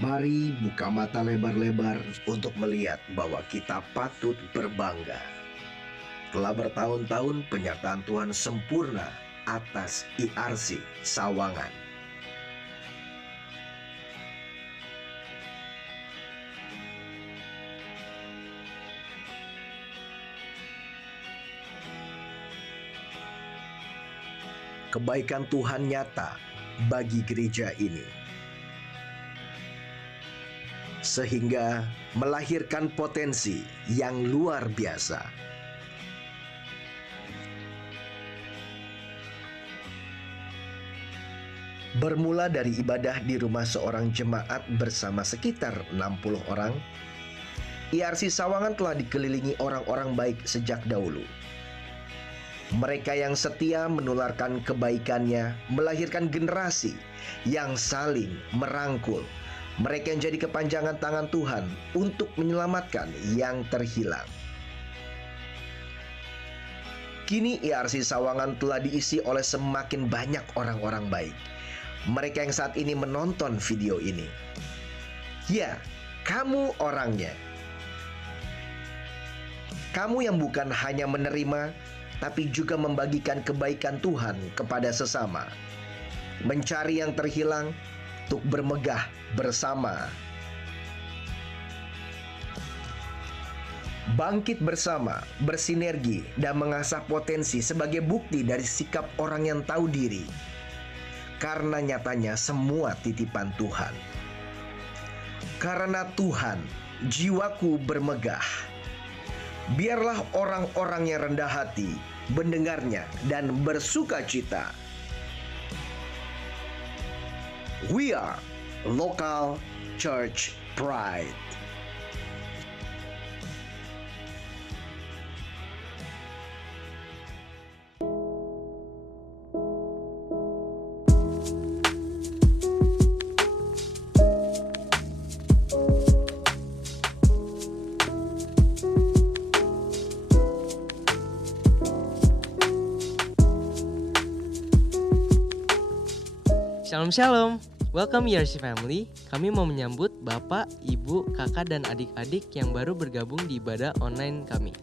Mari buka mata lebar-lebar untuk melihat bahwa kita patut berbangga. Telah bertahun-tahun penyertaan Tuhan sempurna atas IRC Sawangan. Kebaikan Tuhan nyata bagi gereja ini, sehingga melahirkan potensi yang luar biasa. Bermula dari ibadah di rumah seorang jemaat bersama sekitar 60 orang, IRC Sawangan telah dikelilingi orang-orang baik sejak dahulu. Mereka yang setia menularkan kebaikannya, melahirkan generasi yang saling merangkul. Mereka yang jadi kepanjangan tangan Tuhan untuk menyelamatkan yang terhilang. Kini IRC Sawangan telah diisi oleh semakin banyak orang-orang baik. Mereka yang saat ini menonton video ini. Ya, kamu orangnya. Kamu yang bukan hanya menerima, tapi juga membagikan kebaikan Tuhan kepada sesama. Mencari yang terhilang untuk bermegah bersama. Bangkit bersama, bersinergi, dan mengasah potensi sebagai bukti dari sikap orang yang tahu diri. Karena nyatanya semua titipan Tuhan. Karena Tuhan, jiwaku bermegah. Biarlah orang-orang yang rendah hati mendengarnya dan bersuka cita. We are Local Church Pride. Shalom Shalom, welcome IRC Family. Kami mau menyambut Bapak, Ibu, Kakak, dan adik-adik yang baru bergabung di ibadah online kami.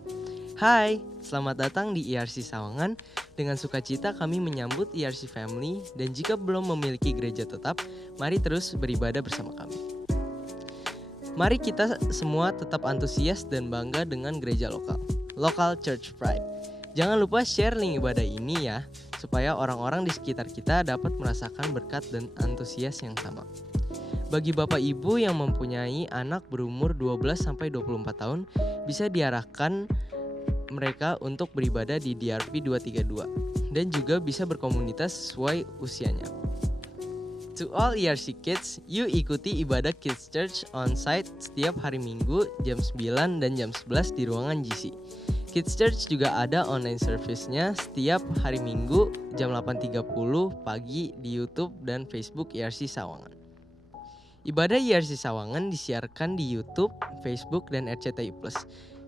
Hai, selamat datang di IRC Sawangan. Dengan sukacita kami menyambut IRC Family, dan jika belum memiliki gereja tetap, mari terus beribadah bersama kami. Mari kita semua tetap antusias dan bangga dengan gereja lokal, Local Church Pride. Jangan lupa share link ibadah ini ya, supaya orang-orang di sekitar kita dapat merasakan berkat dan antusias yang sama. Bagi Bapak Ibu yang mempunyai anak berumur 12-24 tahun, bisa diarahkan mereka untuk beribadah di DRP 232 dan juga bisa berkomunitas sesuai usianya. To all IRC Kids, yuk ikuti ibadah Kids Church on-site setiap hari Minggu jam 9 dan jam 11 di ruangan GC. Kids Church juga ada online service-nya setiap hari Minggu jam 8.30 pagi di YouTube dan Facebook IRC Sawangan. Ibadah IRC Sawangan disiarkan di YouTube, Facebook, dan RCTI+.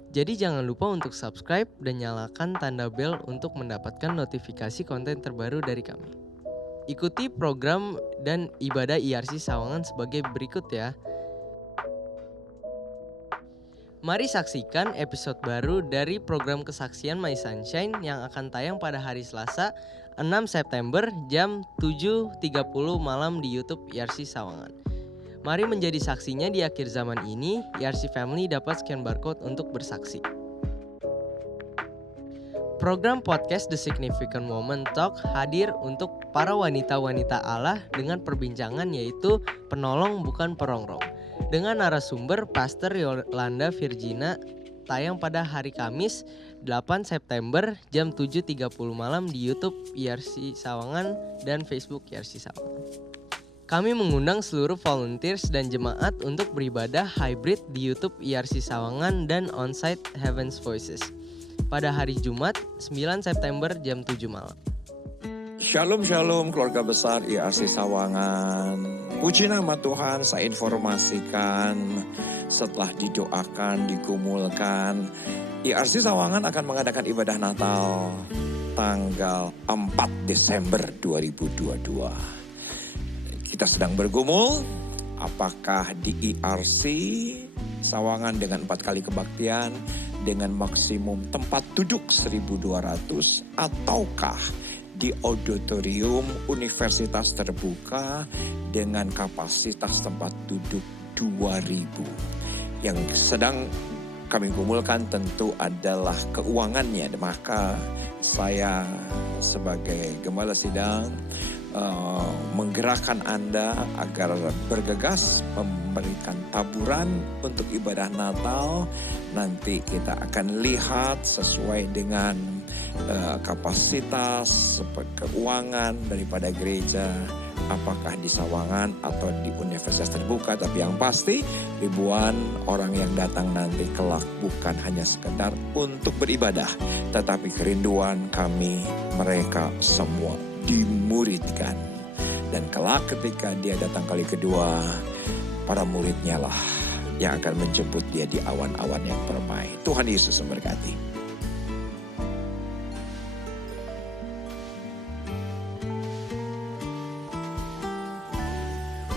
Jadi jangan lupa untuk subscribe dan nyalakan tanda bel untuk mendapatkan notifikasi konten terbaru dari kami. Ikuti program dan ibadah IRC Sawangan sebagai berikut ya. Mari saksikan episode baru dari program kesaksian My Sunshine yang akan tayang pada hari Selasa 6 September jam 7.30 malam di YouTube IRC Sawangan. Mari menjadi saksinya di akhir zaman ini. IRC Family dapat scan barcode untuk bersaksi. Program podcast The Significant Moment Talk hadir untuk para wanita-wanita Allah dengan perbincangan yaitu penolong bukan perongrong. Dengan narasumber Pastor Yolanda Virgina, tayang pada hari Kamis 8 September jam 7.30 malam di YouTube IRC Sawangan dan Facebook IRC Sawangan. Kami mengundang seluruh volunteers dan jemaat untuk beribadah hybrid di YouTube IRC Sawangan dan onsite Heaven's Voices pada hari Jumat 9 September jam 7 malam. Shalom Shalom keluarga besar IRC Sawangan. Puji nama Tuhan, saya informasikan setelah didoakan, digumulkan, IRC Sawangan akan mengadakan ibadah Natal tanggal 4 Desember 2022. Kita sedang bergumul, Apakah di ERC Sawangan dengan 4 kali kebaktian dengan maksimum tempat duduk 1.200 ataukah di auditorium Universitas Terbuka dengan kapasitas tempat duduk 2.000. Yang sedang kami kumpulkan tentu adalah keuangannya. Maka saya sebagai gembala sidang menggerakkan Anda agar bergegas memberikan taburan untuk ibadah Natal. Nanti kita akan lihat sesuai dengan kapasitas keuangan daripada gereja, apakah di Sawangan atau di Universitas Terbuka. Tapi yang pasti ribuan orang yang datang nanti kelak bukan hanya sekedar untuk beribadah, tetapi kerinduan kami mereka semua dimuridkan. Dan kelak ketika dia datang kali kedua, para muridnya lah yang akan menjemput dia di awan-awan yang permai. Tuhan Yesus memberkati.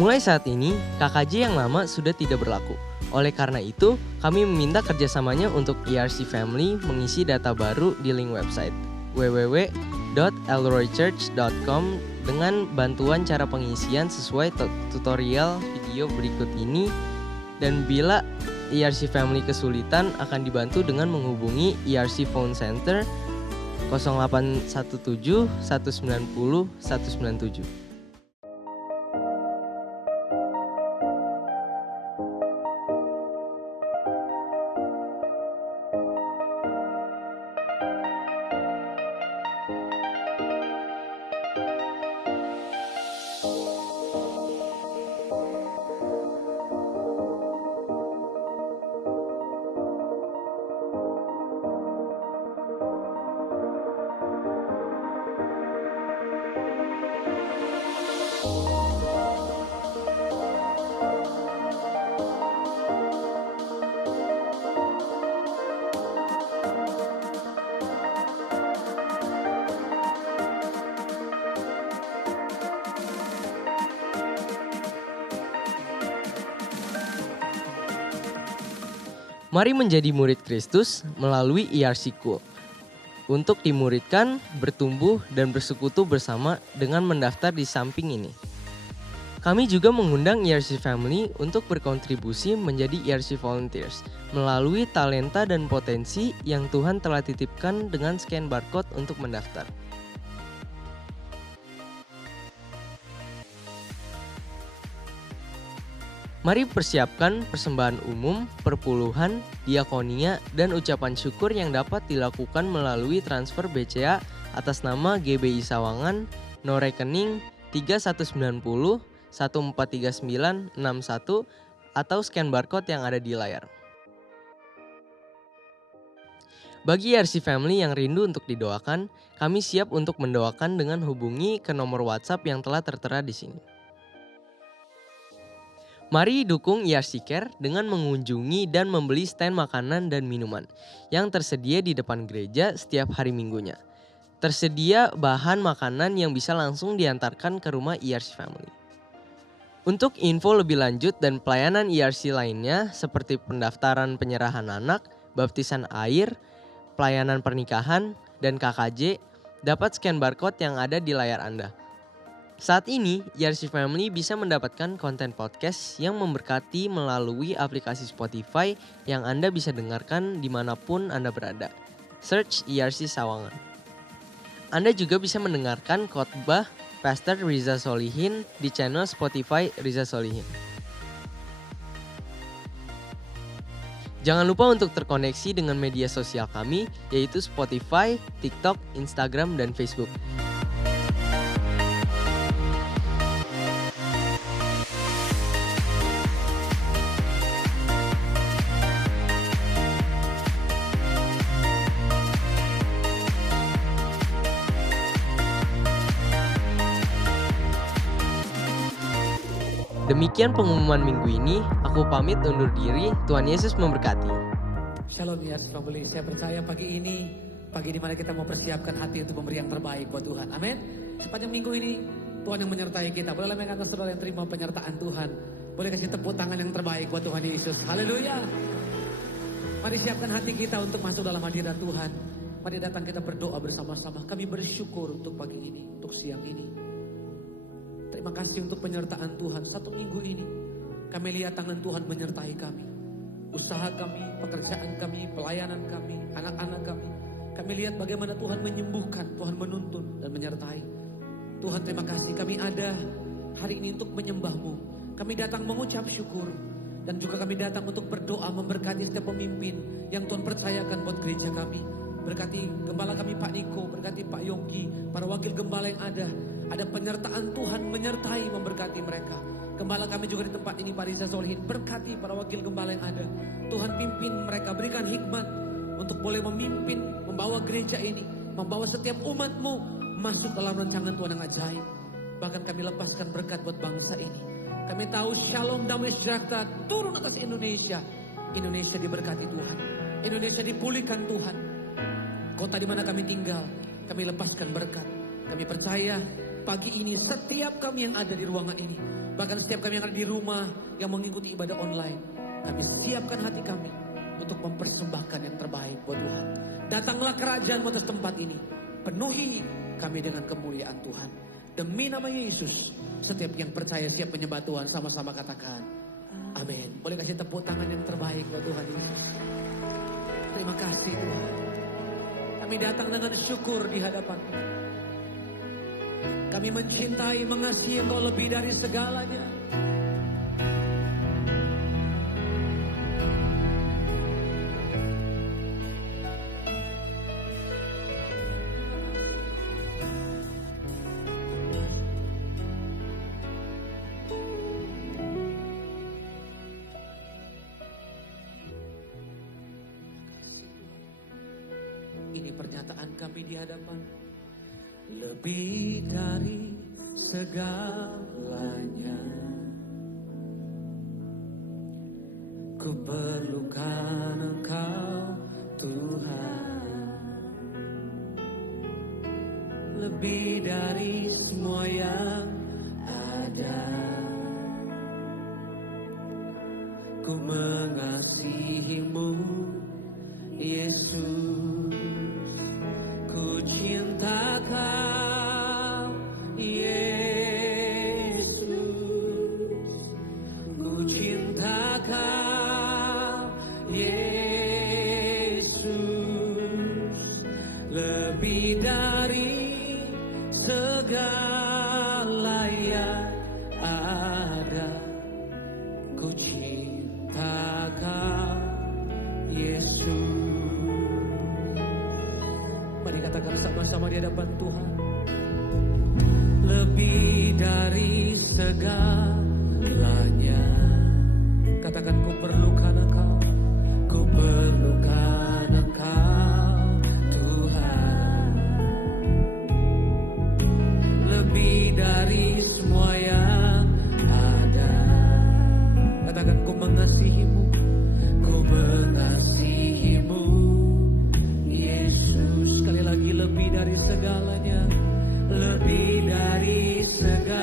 Mulai saat ini, KKJ yang lama sudah tidak berlaku. Oleh karena itu, kami meminta kerjasamanya untuk ERC Family mengisi data baru di link website www.elroychurch.com dengan bantuan cara pengisian sesuai tutorial video berikut ini. Dan bila ERC Family kesulitan, akan dibantu dengan menghubungi ERC Phone Center 0817 190 197. Mari menjadi murid Kristus melalui ERC Cool. Untuk dimuridkan, bertumbuh, dan bersekutu bersama dengan mendaftar di samping ini. Kami juga mengundang ERC Family untuk berkontribusi menjadi ERC Volunteers melalui talenta dan potensi yang Tuhan telah titipkan dengan scan barcode untuk mendaftar. Mari persiapkan persembahan umum, perpuluhan, diakonia, dan ucapan syukur yang dapat dilakukan melalui transfer BCA atas nama GBI Sawangan, no rekening 3190 143961 atau scan barcode yang ada di layar. Bagi ERC Family yang rindu untuk didoakan, kami siap untuk mendoakan dengan hubungi ke nomor WhatsApp yang telah tertera di sini. Mari dukung ERC Care dengan mengunjungi dan membeli stand makanan dan minuman yang tersedia di depan gereja setiap hari minggunya. Tersedia bahan makanan yang bisa langsung diantarkan ke rumah ERC Family. Untuk info lebih lanjut dan pelayanan ERC lainnya seperti pendaftaran penyerahan anak, baptisan air, pelayanan pernikahan, dan KKJ, dapat scan barcode yang ada di layar Anda. Saat ini, ERC Family bisa mendapatkan konten podcast yang memberkati melalui aplikasi Spotify yang Anda bisa dengarkan dimanapun Anda berada. Search ERC Sawangan. Anda juga bisa mendengarkan khotbah Pastor Riza Solihin di channel Spotify Riza Solihin. Jangan lupa untuk terkoneksi dengan media sosial kami, yaitu Spotify, TikTok, Instagram, dan Facebook. Demikian pengumuman minggu ini, aku pamit undur diri, Tuhan Yesus memberkati. Shalom ya family, saya percaya pagi ini, pagi di mana kita mau persiapkan hati untuk memberi yang terbaik buat Tuhan, amin. Sepanjang minggu ini, Tuhan yang menyertai kita, boleh lambaikan tangan saudara yang terima penyertaan Tuhan Boleh kasih tepuk tangan yang terbaik buat Tuhan Yesus. Haleluya. Mari siapkan hati kita untuk masuk dalam hadirat Tuhan. Mari datang kita berdoa bersama-sama. Kami bersyukur untuk pagi ini, untuk siang ini. Terima kasih untuk penyertaan Tuhan 1 minggu ini. Kami lihat tangan Tuhan menyertai kami. Usaha kami, pekerjaan kami, pelayanan kami, anak-anak kami. Kami lihat bagaimana Tuhan menyembuhkan, Tuhan menuntun dan menyertai. Tuhan terima kasih kami ada hari ini untuk menyembah-Mu. Kami datang mengucap syukur. Dan juga kami datang untuk berdoa memberkati setiap pemimpin yang Tuhan percayakan buat gereja kami. Berkati gembala kami Pak Niko, berkati Pak Yongki, para wakil gembala yang ada. Ada penyertaan Tuhan menyertai memberkati mereka. Gembala kami juga di tempat ini Pak Riza Solihin, berkati para wakil gembala yang ada. Tuhan pimpin mereka, berikan hikmat untuk boleh memimpin, membawa gereja ini, membawa setiap umat-Mu masuk dalam rancangan Tuhan yang ajaib. Bahkan kami lepaskan berkat buat bangsa ini. Kami tahu shalom damai sejahtera turun atas Indonesia. Indonesia diberkati Tuhan. Indonesia dipulihkan Tuhan. Kota di mana kami tinggal, kami lepaskan berkat. Kami percaya pagi ini setiap kami yang ada di ruangan ini, bahkan setiap kami yang ada di rumah yang mengikuti ibadah online, kami siapkan hati kami untuk mempersembahkan yang terbaik buat Tuhan. Datanglah kerajaan atas tempat ini. Penuhi kami dengan kemuliaan Tuhan. Demi nama Yesus, setiap yang percaya siap menyembah Tuhan, sama-sama katakan amin. Boleh kasih tepuk tangan yang terbaik buat Tuhan Yesus. Terima kasih Tuhan. Kami datang dengan syukur di hadapan. Kami mencintai, mengasihi Engkau lebih dari segalanya. Ini pernyataan kami di hadapan. Lebih dari segalanya, ku perlukan Engkau Tuhan. Lebih dari semua yang ada, ku mengasihi-Mu Yesus. Ku cinta Kau Yesus, ku cinta Kau Yesus, lebih dari segala yang ada. Ku cinta Kau Yesus. Mari katakan sama-sama di hadapan Tuhan. Lebih dari segalanya, katakan ku perlukan Engkau, ku perlukan Engkau Tuhan. Lebih dari semua yang ada, katakan ku mengasihi-Mu, ku mengasihi-Mu Yesus. Sekali lagi, lebih dari segalanya, lebih dari segalanya,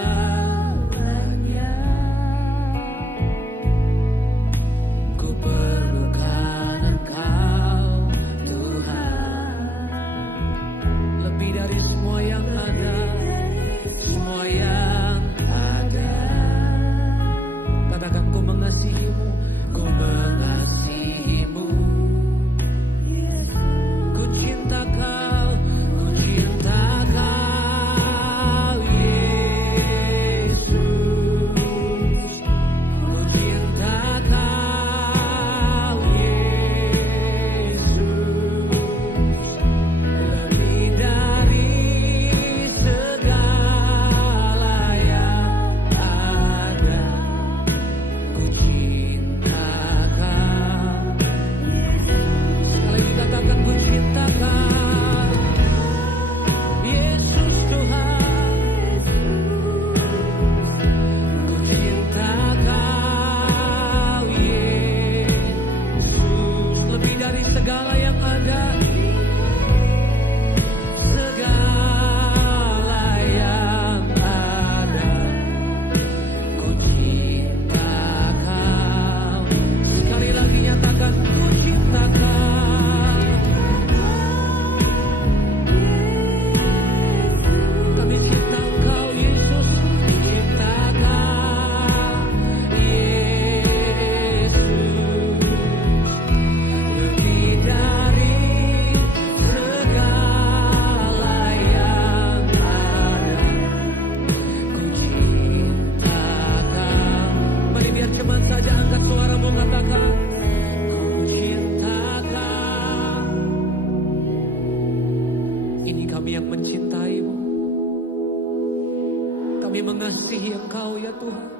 mengasihi Engkau ya Tuhan.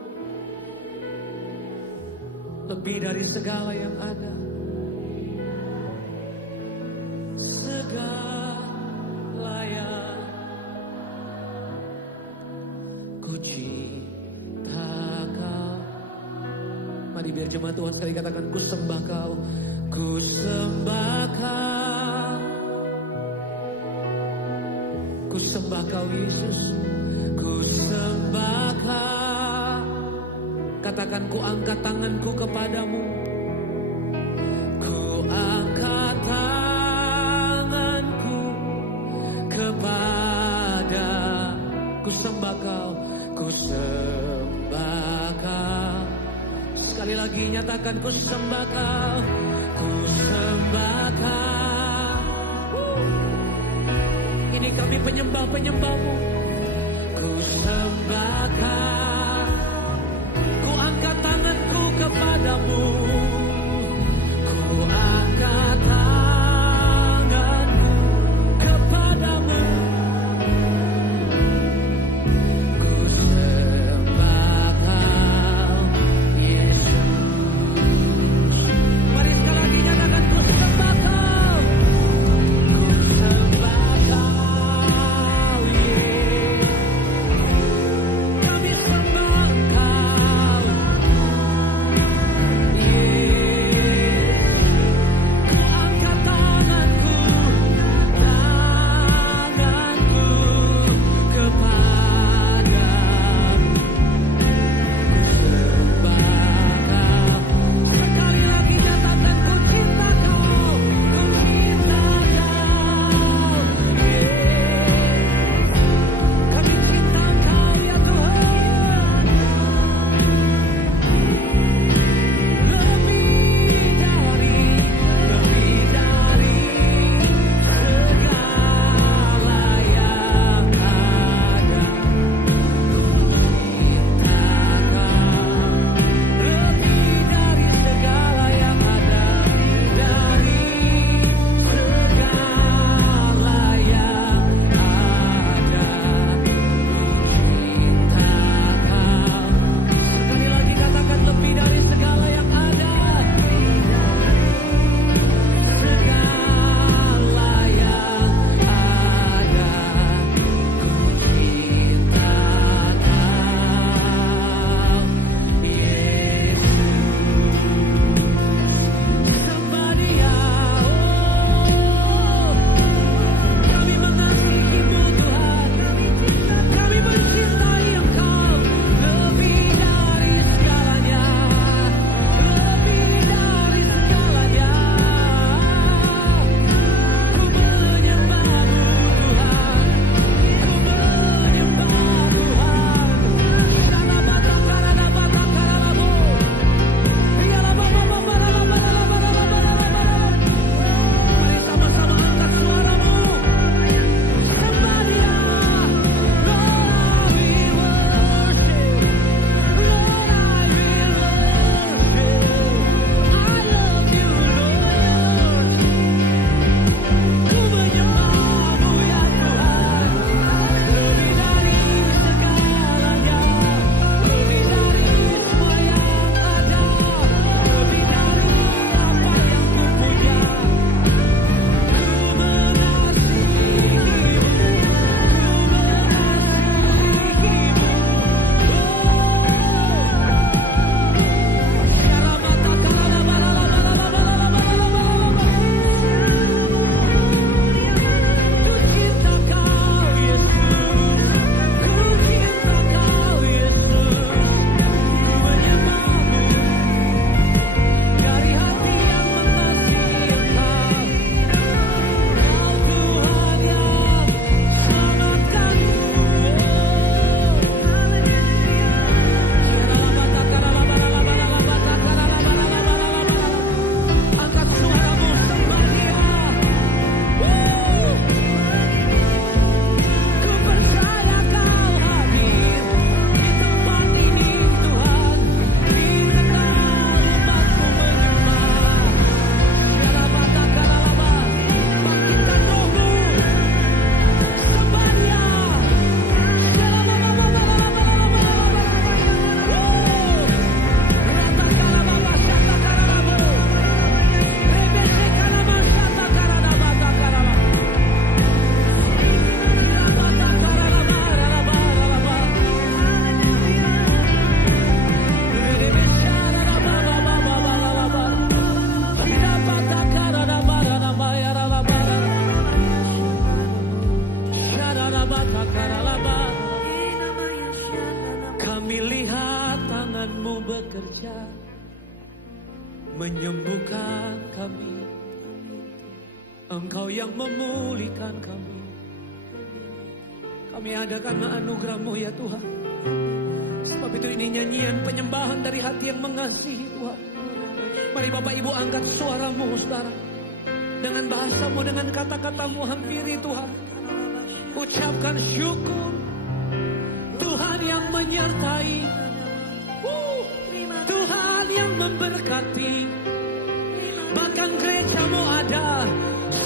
Lebih dari segala yang ada. Segala yang ku ciptakan. Mari biar jemaat Tuhan sekali katakan, ku sembah Kau. Ku sembah Kau. Ku sembah Kau Yesus. Ku sembah Kau. Katakan, ku angkat tanganku kepadamu. Ku angkat tanganku kepada. Ku sembah Kau. Ku sembah Kau. Sekali lagi nyatakan, ku sembah Kau. Ku sembah Kau. Ini kami penyembah-penyembah-Mu. Ku sembah Kau. Ku angkat tanganku kepadamu. Ku angkat tanganku kepadamu. Ku sembah Kau, Yesus. Mari sekali lagi nyatakan, ku sembah Kau. Ku sembah Kau, Yesus. Kami sembah Kau, Yesus. tanganmu bekerja menyembuhkan kami. Engkau yang memulihkan kami. Kami ada karena anugerah-Mu ya Tuhan. Sebab itu ini nyanyian penyembahan dari hati yang mengasihi Tuhan. Mari Bapak Ibu angkat suaramu saudara. Dengan bahasamu, dengan kata-katamu hampiri Tuhan. Ucapkan syukur. Tuhan yang menyertai. Tuhan yang memberkati. Bahkan gerejamu ada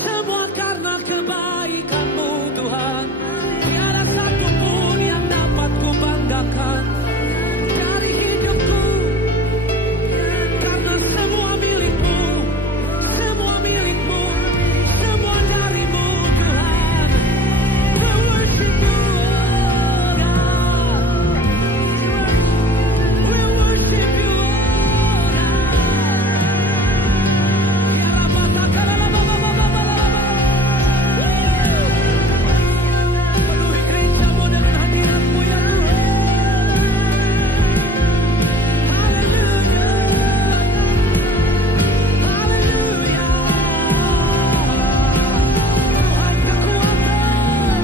semua karena kebaikan-Mu Tuhan. Tiada satu pun yang dapat ku banggakan dari hidupku, karena semua milik-Mu, semua milik-Mu, semua dari-Mu Tuhan. We worship You, oh God. We worship You, oh God. Ya Rabba, sakala, la, la, la, la, la, la, la. Penuhi gereja-Mu dengan hadirat-Mu ya Tuhan. Haleluya. Haleluya. Tuhan kekuatan.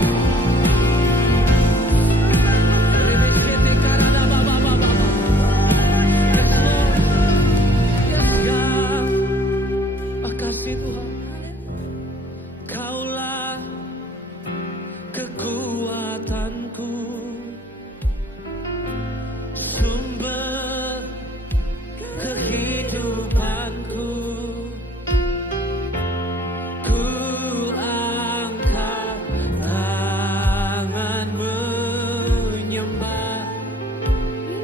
Rebesete karada baba baba. Yes Lord. Yes God. Makasih Tuhan. Kaulah kekuatanku, sumber kehidupanku. Ku angkat tangan menyembah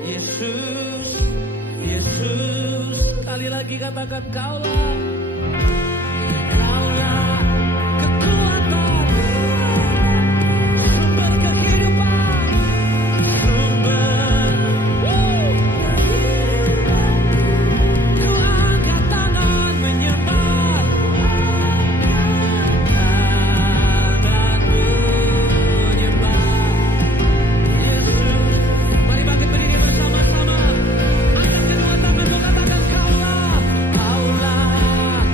Yesus, Yesus. Sekali lagi katakan Kaulah kekuatan, sumber kehidupan, sumber. Ku angkat tangan menyembah, tangan menyembah Yesus. Mari bangkit berdiri bersama-sama. Angkat kedua tanganmu, katakan Kaulah, Kaulah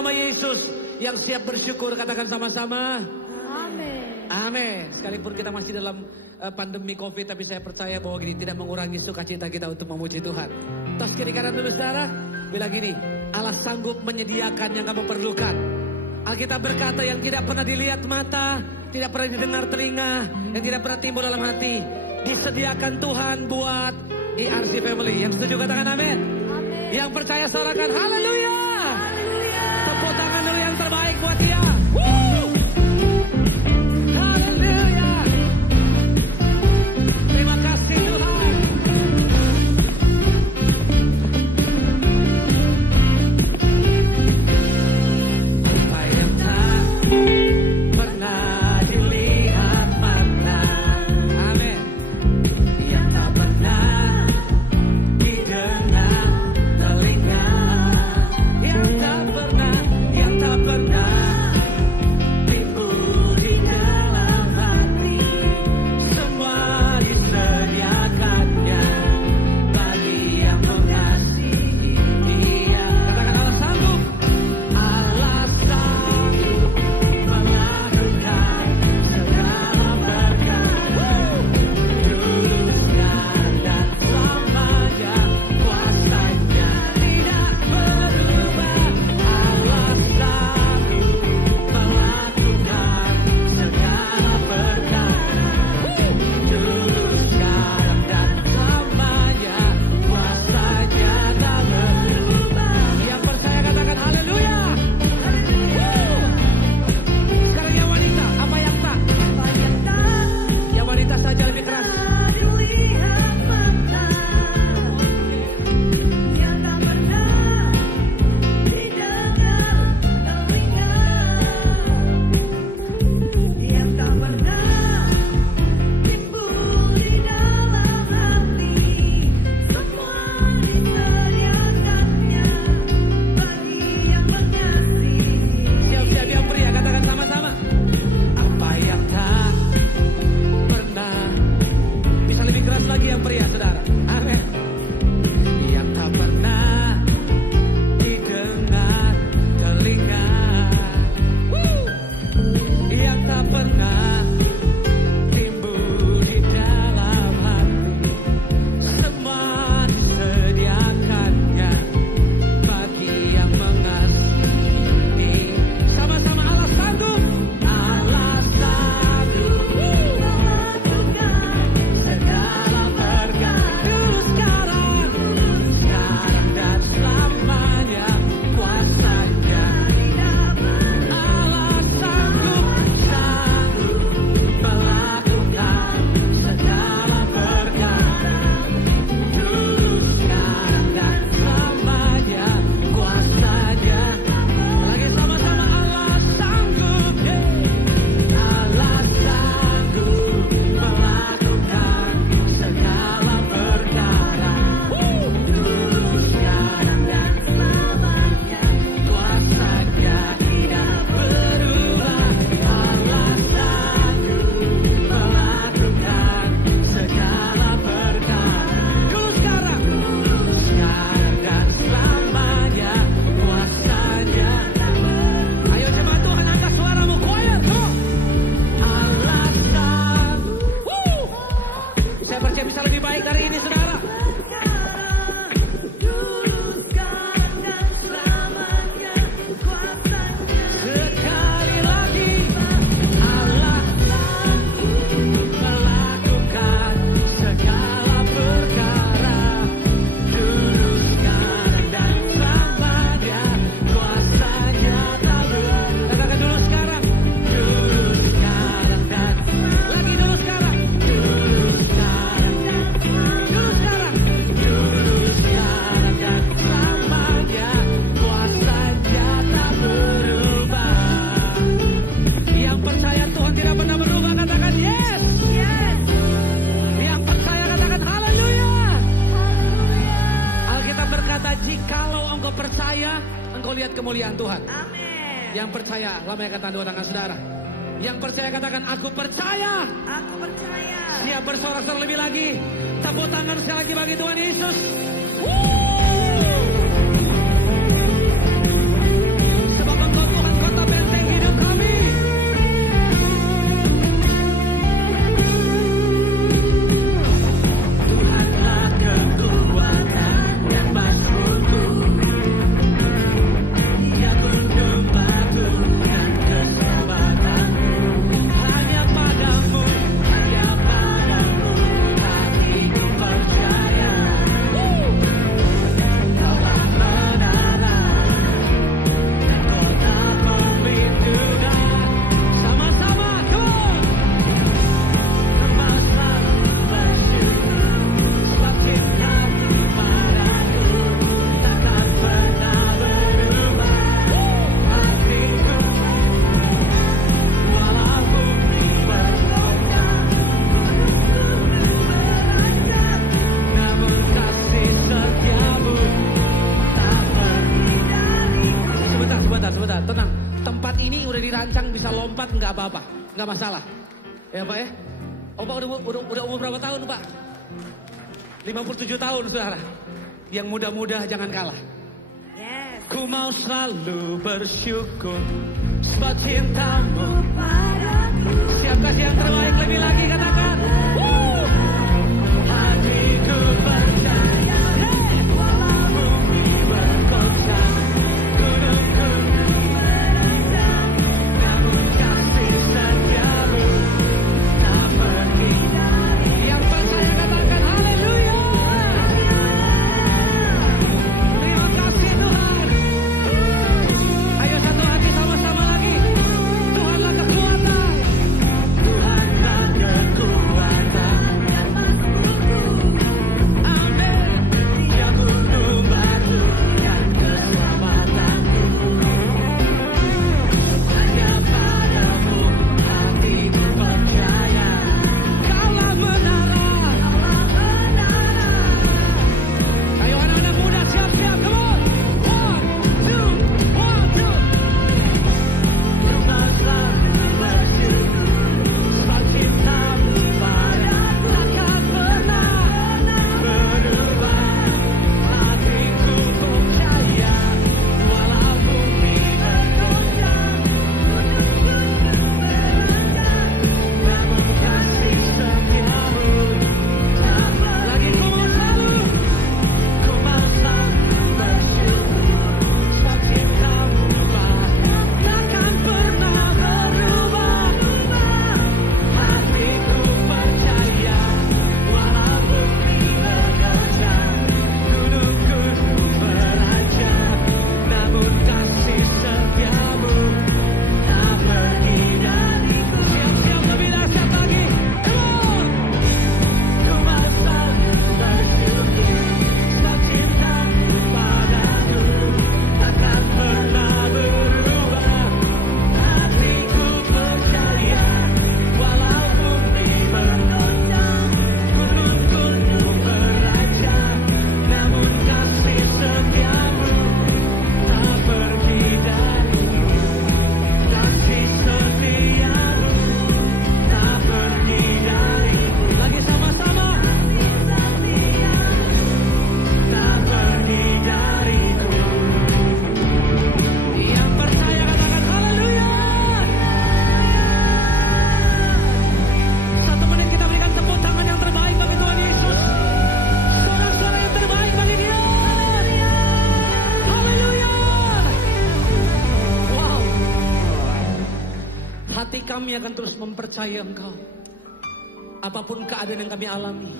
nama Yesus. Yang siap bersyukur katakan sama-sama. Amin. Amin. Sekalipun kita masih dalam pandemi COVID, tapi saya percaya bahwa gini tidak mengurangi sukacita kita untuk memuji Tuhan. Tos kiri kanan dulu saudara. Bilang gini, Allah sanggup menyediakan yang kamu perlukan. Alkitab berkata yang tidak pernah dilihat mata, tidak pernah didengar telinga, yang tidak pernah timbul dalam hati, disediakan Tuhan buat ERC Family. Yang setuju katakan amin. Amin. Yang percaya sorakan haleluya. Haleluya. Tepuk tangan dulu yang terbaik buat dia. Woo! Haleluya. Terima kasih Tuhan. Apa yang tak pernah dilihat mata. Amin. Yang tak pernah didengar telinga. Yang tak pernah timbul di dalam hati. Semua disediakannya bagi yang mengasihi Dia. Katakan Allah sanggup. Allah sanggup melakukan segala berkat. Dulu, sekarang, dan selamanya kuasanya tidak berubah. Allah sanggup melakukan segala berkat. Dulu, sekarang, dan selamanya kuasanya tak berubah. Yang percaya katakan haleluya. Sekarang yang wanita, apa yang tak? Yang wanita saja lebih keras. Dilihat mata, yang tak pernah didengar telinga, yang tak pernah timbul di dalam hati. Semua disediakannya bagi yang mengasihi. Siap-siap yang pria, katakan sama-sama. Apa yang tak pernah. Bisa lebih keras lagi yang pria, saudara. Amin. Yang tak pernah didengar telinga. Yang tak pernah timbul di dalam hati. Semua disediakannya bagi yang mengasihi. Sama-sama Allah sanggup. Allah sanggup melakukan segala berkat. Dulu, sekarang, dan selamanya kuasanya. Allah sanggup melakukan segala berkat. Dulu, sekarang, dan selamanya kuasanya. Lagi sama-sama Allah sanggup. Allah sanggup melakukan segala perkara. Dulu, sekarang, dan selamanya kuasanya tidak berubah. Allah sanggup melakukan segala perkara. Dulu, sekarang, dan selamanya kuasanya. Ayo jemaat Tuhan, angkat suaramu, choir, come on. Allah sanggup. Saya percaya bisa lebih baik dari ini, saudara. Dulu, sekarang, dan selamanya kuasanya. Sekali lagi, Allah sanggup melakukan segala perkara. Dulu, sekarang, dan selamanya kuasanya tak berubah. Katakan dulu sekarang, dan lagi dulu sekarang, dan selamanya kuasanya tak berubah. Yang percaya Tuhan tidak pernah berubah, katakan yes. Yes. Yang percaya katakan haleluya. Alkitab berkata, jikalau engkau percaya, engkau lihat kemuliaan Tuhan. Amin. Yang percaya, lambaikan dua tangan saudara. Yang percaya katakan aku percaya. Aku percaya. Siap bersorak-sorak lebih lagi. Tepuk tangan sekali lagi bagi Tuhan Yesus. Sebab tenang. Tempat ini udah dirancang bisa lompat nggak apa-apa, nggak masalah. Ya Pak ya. Oh Pak udah umur berapa tahun Pak? 57 tahun saudara. Yang muda-muda jangan kalah. Yes. Ku mau selalu bersyukur sebab cintamu. Padaku. Siapkah yang terbaik lebih lagi katakan. Woo! Hatiku percaya. Walau bumi bergoncang, gunung-gunung menerjang, namun kasih setiamu tak pergi. Yang percaya katakan haleluya. Terima kasih Tuhan. Ayo satu hati sama-sama lagi. Tuhanlah kekuatan. Tuhanlah kekuatan. Amin. Yang gunung batu dan keselamatanku. Hanya padamu hatiku percaya. Kaulah menara. Ayo anak-anak muda siap-siap. Come on. 1, 2, 1, 2. Cuma selalu bersyukur sebab cintamu padaku takkan pernah berubah. Hatiku percaya walau bumi bergoncang, namun kasih setiamu tak lagi. Ku mau selalu bersyukur sebab cintamu takkan pernah berubah. Hatiku percaya walau bumi bergoncang, gunung-gunung beranjak, namun kasih setiamu tak pergi dariku. Siap-siap lebih dahsyat lagi. Come on. Ku mau selalu bersyukur sebab cintamu padaku takkan pernah berubah. Hatiku percaya walau bumi bergoncang, gunung-gunung beranjak, namun kasih setiamu tak pergi dariku. Kasih setiamu tak pergi dariku. Lagi sama-sama. Tak pergi dariku. Yang percaya katakan haleluya. 1 menit kita berikan tepuk tangan yang terbaik bagi Tuhan Yesus. Sorak-sorai yang terbaik bagi Dia. Haleluya. Wow. Hati kami akan terus mempercayai Engkau. Apapun keadaan yang kami alami,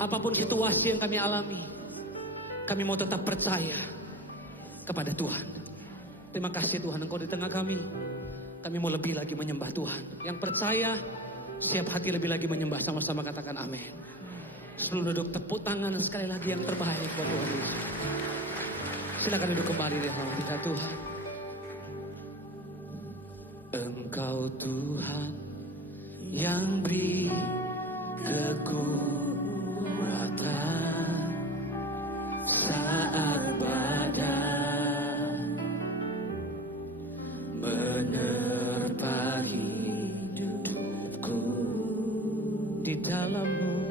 apapun situasi yang kami alami, kami mau tetap percaya kepada Tuhan. Terima kasih Tuhan Engkau di tengah kami. Kami mau lebih lagi menyembah Tuhan. Yang percaya, siap hati lebih lagi menyembah, sama-sama katakan amin. Sebelum duduk tepuk tangan sekali lagi yang terbaik buat Tuhan Yesus. Silakan duduk kembali di halaman kita Tuhan. Engkau Tuhan yang beri kekuatan saat badai menerpa hidupku. Di dalammu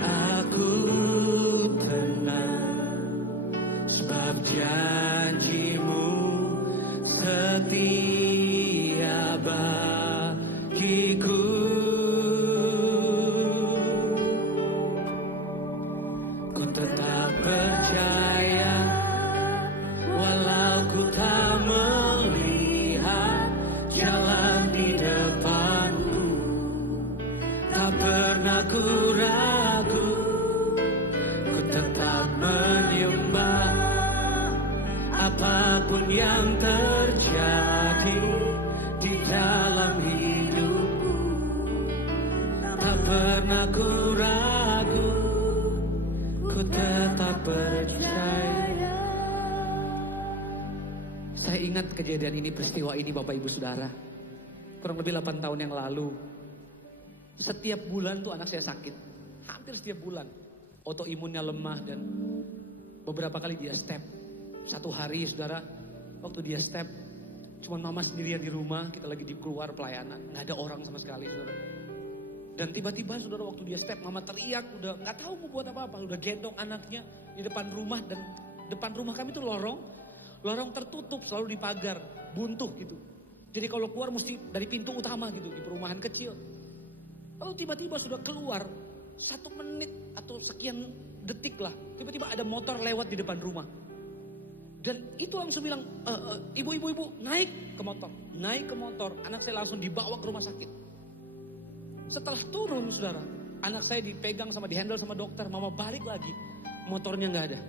aku tenang, sebab janjimu setia bagiku. Ku tetap percaya walau ku tak melihat jalan di depanku. Tak pernah ku ragu, ku tetap menyembah apapun yang terjadi di dalam hidupku. Tak pernah ku ragu, ku tetap percaya. Saya ingat kejadian ini, peristiwa ini Bapak Ibu Saudara. Kurang lebih 8 tahun yang lalu. Setiap bulan tuh anak saya sakit. Hampir setiap bulan. Autoimunnya lemah dan Beberapa kali dia step. Satu hari saudara, waktu dia step, cuma mama sendirian di rumah, kita lagi di keluar pelayanan, nggak ada orang sama sekali saudara. Dan tiba-tiba saudara waktu dia step, mama teriak, udah nggak tahu mau buat apa-apa, udah gendong anaknya di depan rumah, dan depan rumah kami itu lorong tertutup, selalu dipagar, buntu gitu. Jadi kalau keluar mesti dari pintu utama gitu, di perumahan kecil. Lalu tiba-tiba sudah keluar, 1 menit atau sekian detik lah, tiba-tiba ada motor lewat di depan rumah. Dan itu langsung bilang, ibu, naik ke motor. Anak saya langsung dibawa ke rumah sakit. Setelah turun saudara, anak saya dipegang sama dihandle sama dokter. Mama balik lagi, motornya nggak ada.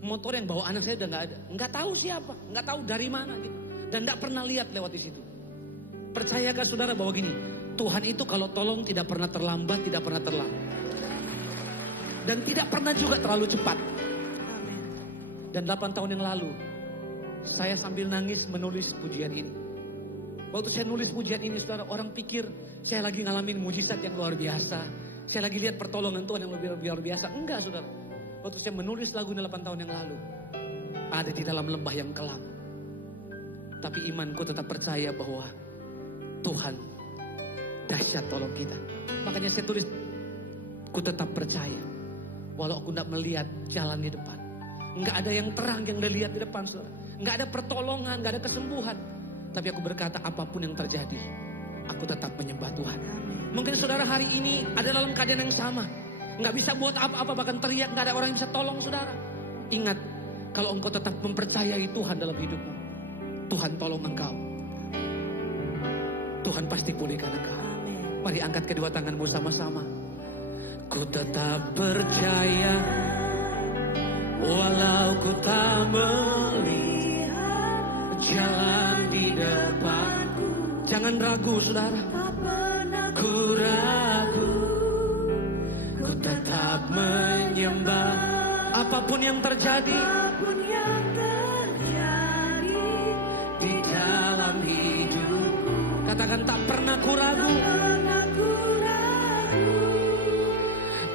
Motor yang bawa anak saya udah nggak ada. Nggak tahu siapa, nggak tahu dari mana gitu. Dan nggak pernah lihat lewat di situ. Percayakah saudara bahwa gini, Tuhan itu kalau tolong tidak pernah terlambat, tidak pernah terlambat. Dan tidak pernah juga terlalu cepat. Dan 8 tahun yang lalu, saya sambil nangis menulis pujian ini. Waktu saya nulis pujian ini, saudara, orang pikir saya lagi ngalamin mujizat yang luar biasa. Saya lagi lihat pertolongan Tuhan yang lebih luar biasa. Enggak, saudara. Waktu saya menulis lagu ini 8 tahun yang lalu, ada di dalam lembah yang kelam. Tapi imanku tetap percaya bahwa Tuhan dahsyat tolong kita. Makanya saya tulis, ku tetap percaya. Walau aku tidak melihat jalan di depan. Enggak ada yang terang yang dilihat di depan, saudara. Enggak ada pertolongan, enggak ada kesembuhan. Tapi aku berkata apapun yang terjadi, aku tetap menyembah Tuhan. Mungkin saudara hari ini ada dalam keadaan yang sama. Enggak bisa buat apa-apa, bahkan teriak, enggak ada orang yang bisa tolong saudara. Ingat, kalau engkau tetap mempercayai Tuhan dalam hidupmu, Tuhan tolong engkau. Tuhan pasti pulihkan engkau. Mari angkat kedua tanganmu sama-sama. Ku tetap percaya, walau ku tak melihat jalan di depanku. Jangan ragu saudara. Ku ragu, ku tetap menyembah. Apapun yang terjadi di dalam hidupku, katakan tak pernah ku ragu.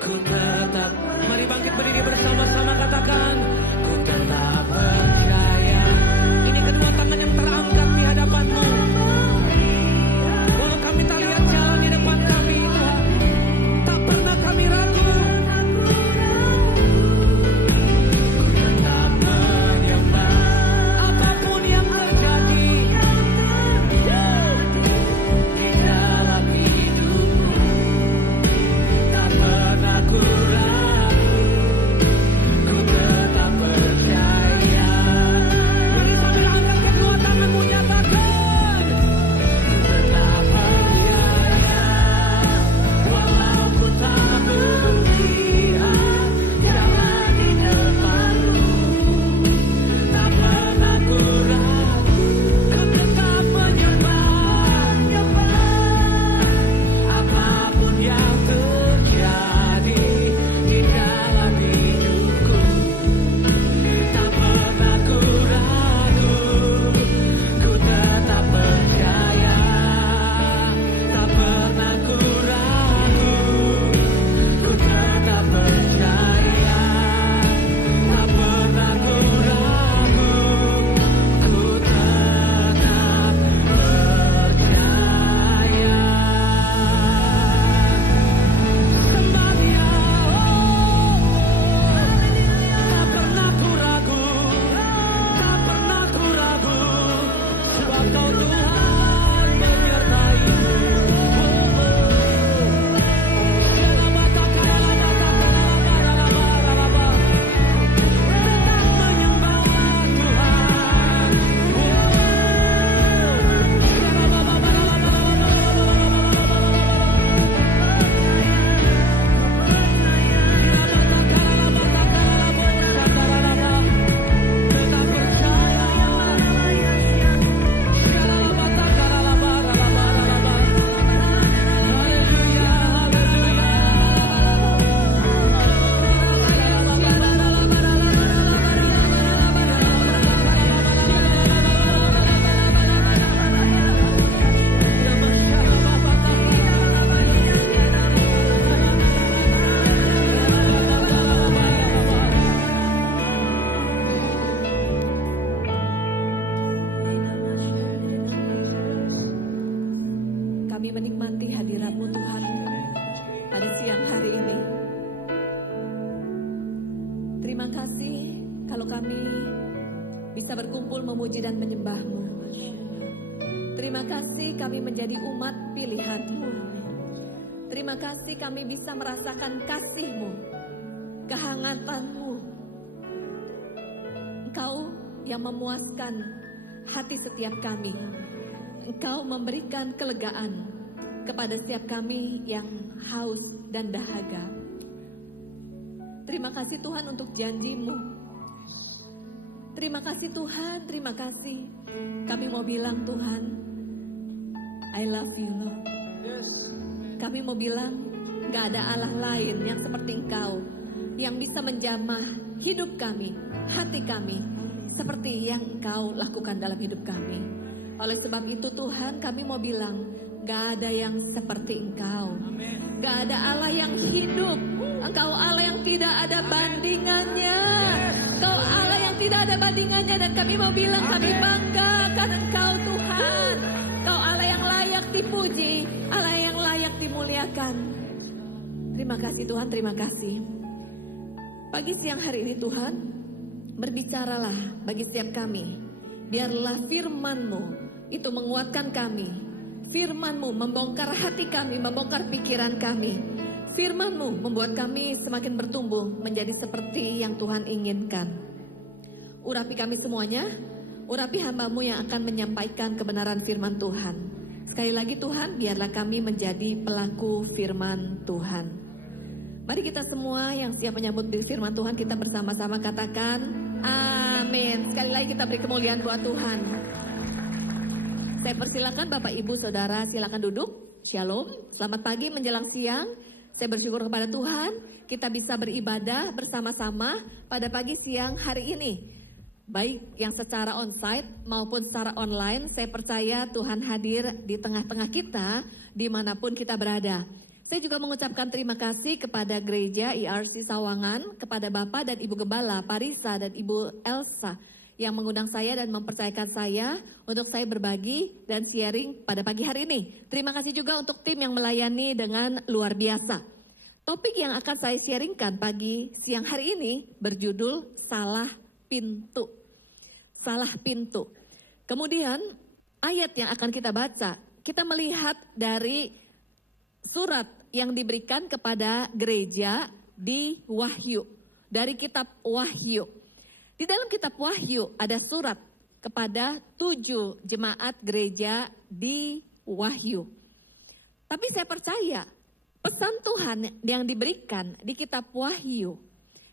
Ku tetap, mari bangkit berdiri bersama-sama, katakan ku tetap percaya. Ini kedua tangan yang terangkat di hadapanmu. Walau kami tak lihat jalan di depan kami, Tuhan, tak pernah kami ragu. Ku tetap menyembah. Apapun yang terjadi di dalam kami menikmati hadirat-Mu Tuhan pada siang hari ini. Terima kasih kalau kami bisa berkumpul memuji dan menyembah-Mu. Terima kasih kami menjadi umat pilihan-Mu. Terima kasih kami bisa merasakan kasih-Mu, kehangatan-Mu. Engkau yang memuaskan hati setiap kami. Engkau memberikan kelegaan kepada setiap kami yang haus dan dahaga. Terima kasih Tuhan untuk janji-Mu. Terima kasih Tuhan, terima kasih. Kami mau bilang Tuhan, I love you Lord. Kami mau bilang, gak ada Allah lain yang seperti Engkau, yang bisa menjamah hidup kami, hati kami, seperti yang Engkau lakukan dalam hidup kami. Oleh sebab itu Tuhan, kami mau bilang, gak ada yang seperti Engkau. Gak ada Allah yang hidup. Engkau Allah yang tidak ada bandingannya. Engkau Allah yang tidak ada bandingannya. Dan kami mau bilang, kami bangga akan Engkau Tuhan. Engkau Allah yang layak dipuji, Allah yang layak dimuliakan. Terima kasih Tuhan, terima kasih. Pagi siang hari ini Tuhan, berbicaralah bagi setiap kami. Biarlah firman-Mu itu menguatkan kami. Firman-Mu membongkar hati kami, membongkar pikiran kami. Firman-Mu membuat kami semakin bertumbuh menjadi seperti yang Tuhan inginkan. Urapi kami semuanya, urapi hamba-Mu yang akan menyampaikan kebenaran firman Tuhan. Sekali lagi Tuhan, biarlah kami menjadi pelaku firman Tuhan. Mari kita semua yang siap menyambut firman Tuhan, kita bersama-sama katakan amin. Sekali lagi kita beri kemuliaan buat Tuhan. Saya persilakan Bapak Ibu Saudara, silakan duduk. Shalom, selamat pagi menjelang siang. Saya bersyukur kepada Tuhan, kita bisa beribadah bersama-sama pada pagi siang hari ini. Baik yang secara onsite maupun secara online, saya percaya Tuhan hadir di tengah-tengah kita dimanapun kita berada. Saya juga mengucapkan terima kasih kepada Gereja IRC Sawangan, kepada Bapak dan Ibu Gembala, Parisa dan Ibu Elsa yang mengundang saya dan mempercayakan saya untuk saya berbagi dan sharing pada pagi hari ini. Terima kasih juga untuk tim yang melayani dengan luar biasa. Topik yang akan saya sharingkan pagi siang hari ini berjudul Salah Pintu. Salah pintu. Kemudian ayat yang akan kita baca, kita melihat dari surat yang diberikan kepada gereja di Wahyu. Dari kitab Wahyu. Di dalam kitab Wahyu ada surat kepada 7 jemaat gereja di Wahyu. Tapi saya percaya pesan Tuhan yang diberikan di kitab Wahyu,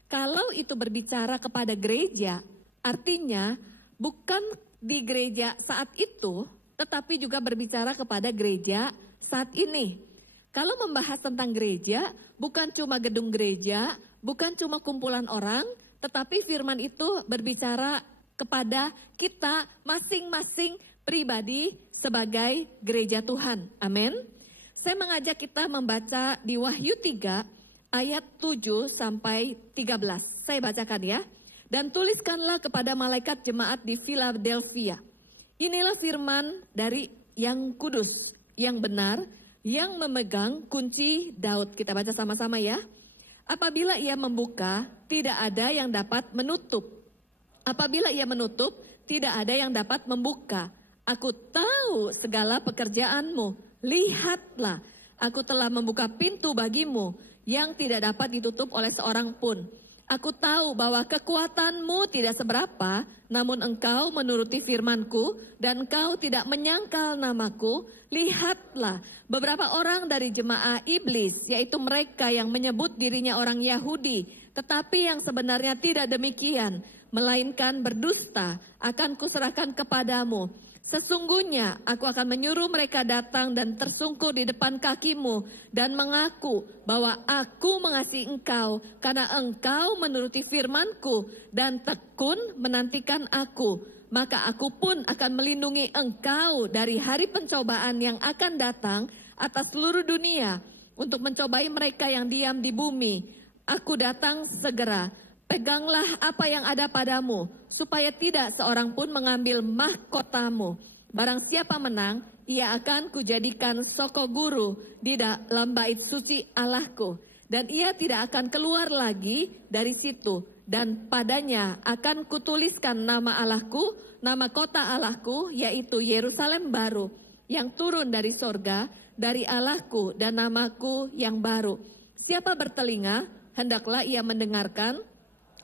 kalau itu berbicara kepada gereja, artinya bukan di gereja saat itu, tetapi juga berbicara kepada gereja saat ini. Kalau membahas tentang gereja, bukan cuma gedung gereja, bukan cuma kumpulan orang, tetapi firman itu berbicara kepada kita masing-masing pribadi sebagai gereja Tuhan. Amin. Saya mengajak kita membaca di Wahyu 3 ayat 7 sampai 13. Saya bacakan ya. Dan tuliskanlah kepada malaikat jemaat di Philadelphia. Inilah firman dari yang kudus, yang benar, yang memegang kunci Daud. Kita baca sama-sama ya. Apabila ia membuka, tidak ada yang dapat menutup. Apabila ia menutup, tidak ada yang dapat membuka. Aku tahu segala pekerjaanmu. Lihatlah, aku telah membuka pintu bagimu yang tidak dapat ditutup oleh seorang pun. Aku tahu bahwa kekuatanmu tidak seberapa, namun engkau menuruti firmanku dan engkau tidak menyangkal namaku. Lihatlah, beberapa orang dari jemaah iblis, yaitu mereka yang menyebut dirinya orang Yahudi, tetapi yang sebenarnya tidak demikian, melainkan berdusta, akan kuserahkan kepadamu. Sesungguhnya aku akan menyuruh mereka datang dan tersungkur di depan kakimu dan mengaku bahwa aku mengasihi engkau karena engkau menuruti firmanku dan tekun menantikan aku. Maka aku pun akan melindungi engkau dari hari pencobaan yang akan datang atas seluruh dunia untuk mencobai mereka yang diam di bumi. Aku datang segera. Peganglah apa yang ada padamu, supaya tidak seorang pun mengambil mahkotamu. Barang siapa menang, ia akan kujadikan soko guru di dalam bait suci Allahku. Dan ia tidak akan keluar lagi dari situ. Dan padanya akan kutuliskan nama Allahku, nama kota Allahku, yaitu Yerusalem baru, yang turun dari sorga, dari Allahku dan namaku yang baru. Siapa bertelinga, hendaklah ia mendengarkan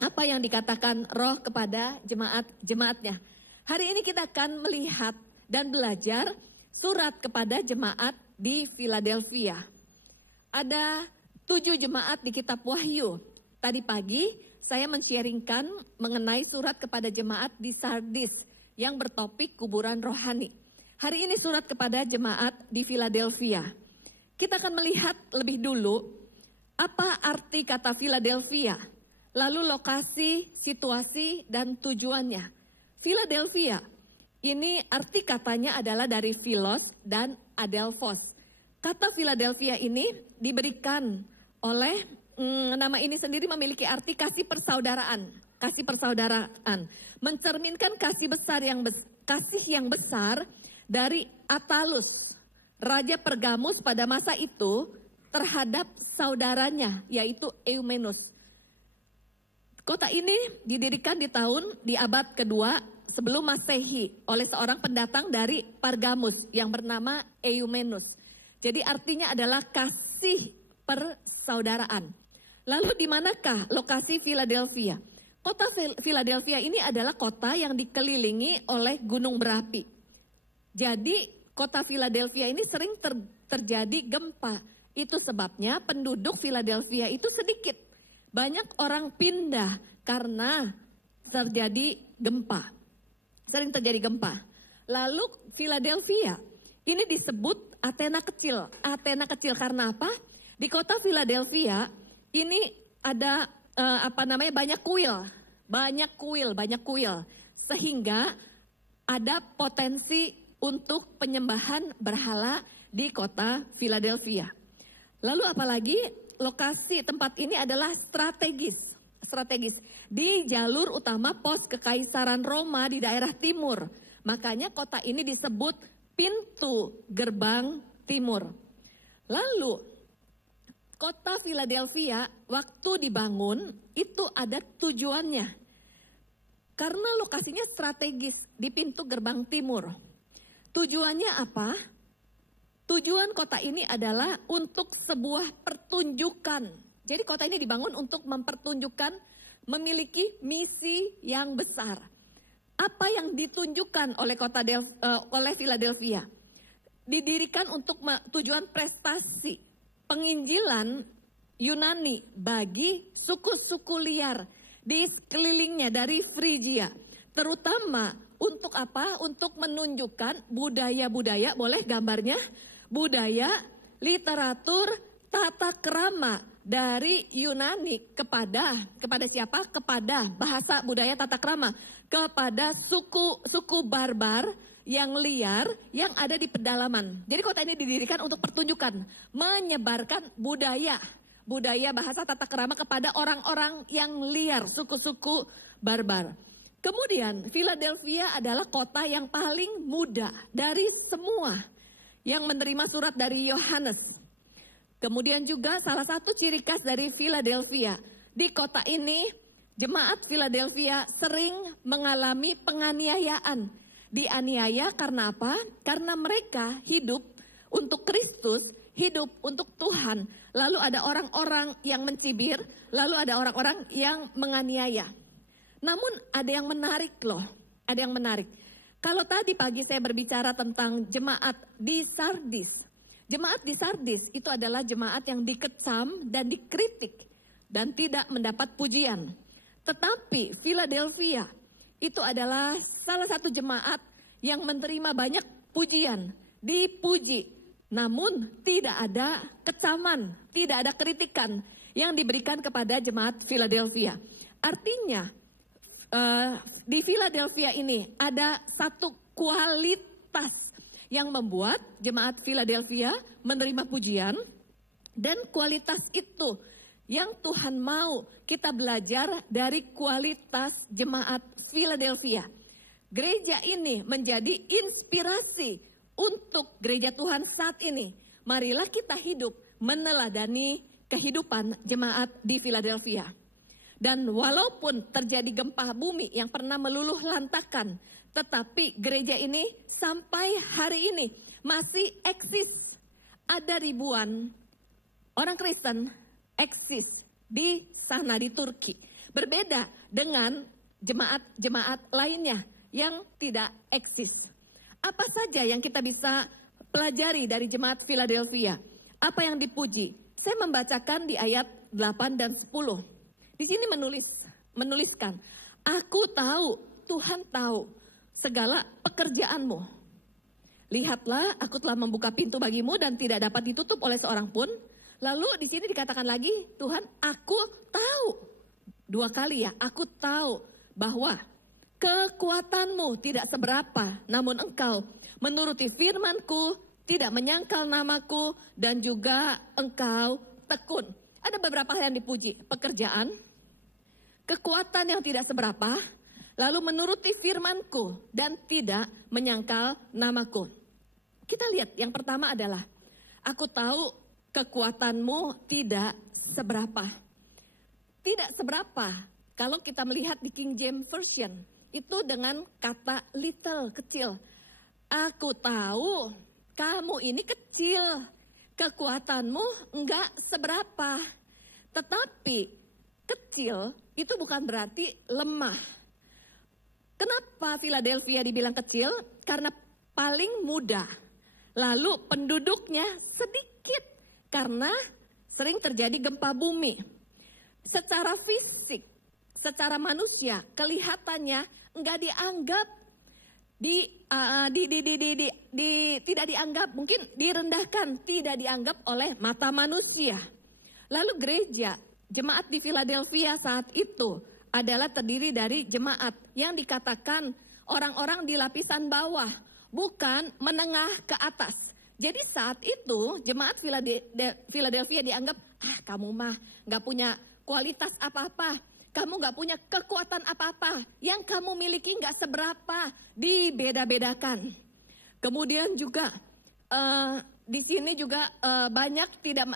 apa yang dikatakan Roh kepada jemaat-jemaatnya. Hari ini kita akan melihat dan belajar surat kepada jemaat di Philadelphia. Ada 7 jemaat di kitab Wahyu. Tadi pagi saya men-sharingkan mengenai surat kepada jemaat di Sardis yang bertopik kuburan rohani. Hari ini surat kepada jemaat di Philadelphia. Kita akan melihat lebih dulu apa arti kata Philadelphia, lalu lokasi, situasi, dan tujuannya. Philadelphia, ini arti katanya adalah dari Philos dan Adelphos. Kata Philadelphia ini diberikan oleh, nama ini sendiri memiliki arti kasih persaudaraan. Kasih persaudaraan, mencerminkan kasih yang besar dari Attalus, Raja Pergamus pada masa itu terhadap saudaranya, yaitu Eumenus. Kota ini didirikan di abad kedua sebelum Masehi oleh seorang pendatang dari Pergamus yang bernama Eumenus. Jadi artinya adalah kasih persaudaraan. Lalu di manakah lokasi Philadelphia? Kota Philadelphia ini adalah kota yang dikelilingi oleh gunung berapi. Jadi kota Philadelphia ini sering terjadi gempa. Itu sebabnya penduduk Philadelphia itu sedikit. Banyak orang pindah karena terjadi gempa. Sering terjadi gempa. Lalu Philadelphia ini disebut Athena kecil. Athena kecil karena apa? Di kota Philadelphia ini ada banyak kuil. Sehingga ada potensi untuk penyembahan berhala di kota Philadelphia. Lalu apalagi lokasi tempat ini adalah strategis di jalur utama pos kekaisaran Roma di daerah timur. Makanya kota ini disebut pintu gerbang timur. Lalu kota Philadelphia waktu dibangun itu ada tujuannya. Karena lokasinya strategis di pintu gerbang timur. Tujuannya apa? Tujuan kota ini adalah untuk sebuah pertunjukan. Jadi kota ini dibangun untuk mempertunjukkan memiliki misi yang besar. Apa yang ditunjukkan oleh oleh Philadelphia? Didirikan untuk tujuan prestasi, penginjilan Yunani bagi suku-suku liar di sekelilingnya dari Frigia. Terutama untuk apa? Untuk menunjukkan budaya-budaya, boleh gambarnya? Budaya, literatur, tata krama dari Yunani kepada siapa? Kepada bahasa, budaya, tata krama kepada suku barbar yang liar yang ada di pedalaman. Jadi kota ini didirikan untuk pertunjukan, menyebarkan budaya bahasa, tata krama kepada orang-orang yang liar, suku-suku barbar. Kemudian Philadelphia adalah kota yang paling muda dari semua yang menerima surat dari Yohanes. Kemudian juga salah satu ciri khas dari Philadelphia, di kota ini jemaat Philadelphia sering mengalami penganiayaan. Dianiaya karena apa? Karena mereka hidup untuk Kristus, hidup untuk Tuhan. Lalu ada orang-orang yang mencibir, lalu ada orang-orang yang menganiaya. Namun ada yang menarik loh, ada yang menarik. Kalau tadi pagi saya berbicara tentang jemaat di Sardis. Jemaat di Sardis itu adalah jemaat yang dikecam dan dikritik dan tidak mendapat pujian. Tetapi Philadelphia itu adalah salah satu jemaat yang menerima banyak pujian, dipuji. Namun tidak ada kecaman, tidak ada kritikan yang diberikan kepada jemaat Philadelphia. Artinya di Philadelphia ini ada satu kualitas yang membuat jemaat Philadelphia menerima pujian, dan kualitas itu yang Tuhan mau kita belajar dari kualitas jemaat Philadelphia. gereja ini menjadi inspirasi untuk gereja Tuhan saat ini. Marilah kita hidup meneladani kehidupan jemaat di Philadelphia. Dan walaupun terjadi gempa bumi yang pernah meluluh lantakan, tetapi gereja ini sampai hari ini masih eksis. Ada ribuan orang Kristen eksis di sana di Turki. Berbeda dengan jemaat-jemaat lainnya yang tidak eksis. Apa saja yang kita bisa pelajari dari jemaat Philadelphia? Apa yang dipuji? Saya membacakan di ayat 8 dan 10. Di sini menuliskan, aku tahu, Tuhan tahu segala pekerjaanmu. Lihatlah, aku telah membuka pintu bagimu dan tidak dapat ditutup oleh seorang pun. Lalu di sini dikatakan lagi, Tuhan, aku tahu. 2 kali ya, aku tahu bahwa kekuatanmu tidak seberapa, namun engkau menuruti firmanku, tidak menyangkal namaku, dan juga engkau tekun. Ada beberapa hal yang dipuji, pekerjaan, kekuatan yang tidak seberapa, lalu menuruti firmanku, dan tidak menyangkal namaku. Kita lihat yang pertama adalah, aku tahu kekuatanmu tidak seberapa. Tidak seberapa, kalau kita melihat di King James Version, itu dengan kata little, kecil. Aku tahu kamu ini kecil, kekuatanmu enggak seberapa. Tetapi kecil itu bukan berarti lemah. Kenapa Philadelphia dibilang kecil? Karena paling muda. Lalu penduduknya sedikit karena sering terjadi gempa bumi. Secara fisik, secara manusia kelihatannya enggak dianggap tidak dianggap, mungkin direndahkan, tidak dianggap oleh mata manusia. Lalu gereja, jemaat di Philadelphia saat itu adalah terdiri dari jemaat yang dikatakan orang-orang di lapisan bawah, bukan menengah ke atas. Jadi saat itu jemaat Philadelphia dianggap, kamu mah gak punya kualitas apa-apa, kamu gak punya kekuatan apa-apa, yang kamu miliki gak seberapa, dibeda-bedakan. Kemudian juga di sini juga banyak tidak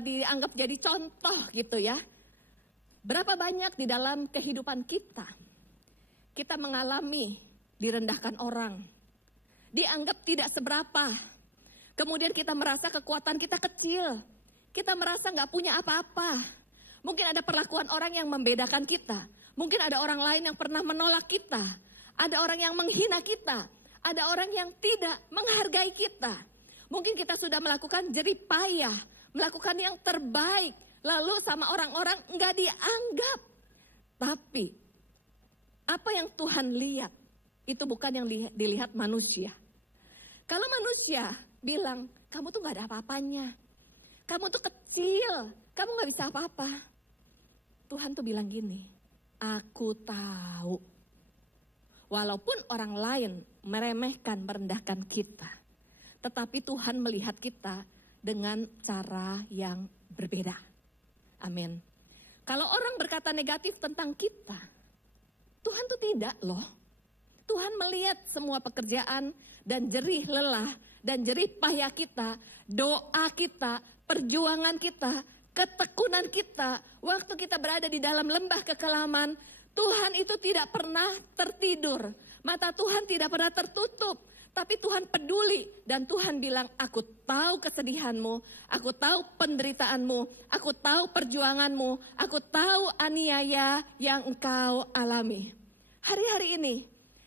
dianggap jadi contoh gitu ya. Berapa banyak di dalam kehidupan kita mengalami direndahkan orang, dianggap tidak seberapa. Kemudian kita merasa kekuatan kita kecil, kita merasa gak punya apa-apa. Mungkin ada perlakuan orang yang membedakan kita. Mungkin ada orang lain yang pernah menolak kita. Ada orang yang menghina kita. Ada orang yang tidak menghargai kita. Mungkin kita sudah melakukan jerih payah, melakukan yang terbaik. Lalu sama orang-orang enggak dianggap. Tapi apa yang Tuhan lihat, itu bukan yang dilihat manusia. Kalau manusia bilang, kamu tuh gak ada apa-apanya. Kamu tuh kecil, kamu gak bisa apa-apa. Tuhan tuh bilang gini, aku tahu. Walaupun orang lain meremehkan, merendahkan kita, tetapi Tuhan melihat kita dengan cara yang berbeda. Amin. Kalau orang berkata negatif tentang kita, Tuhan tuh tidak loh. Tuhan melihat semua pekerjaan dan jerih lelah dan jerih payah kita, doa kita, perjuangan kita, ketekunan kita, waktu kita berada di dalam lembah kekelaman, Tuhan itu tidak pernah tertidur. Mata Tuhan tidak pernah tertutup. Tapi Tuhan peduli dan Tuhan bilang, aku tahu kesedihanmu, aku tahu penderitaanmu, aku tahu perjuanganmu, aku tahu aniaya yang engkau alami. Hari-hari ini,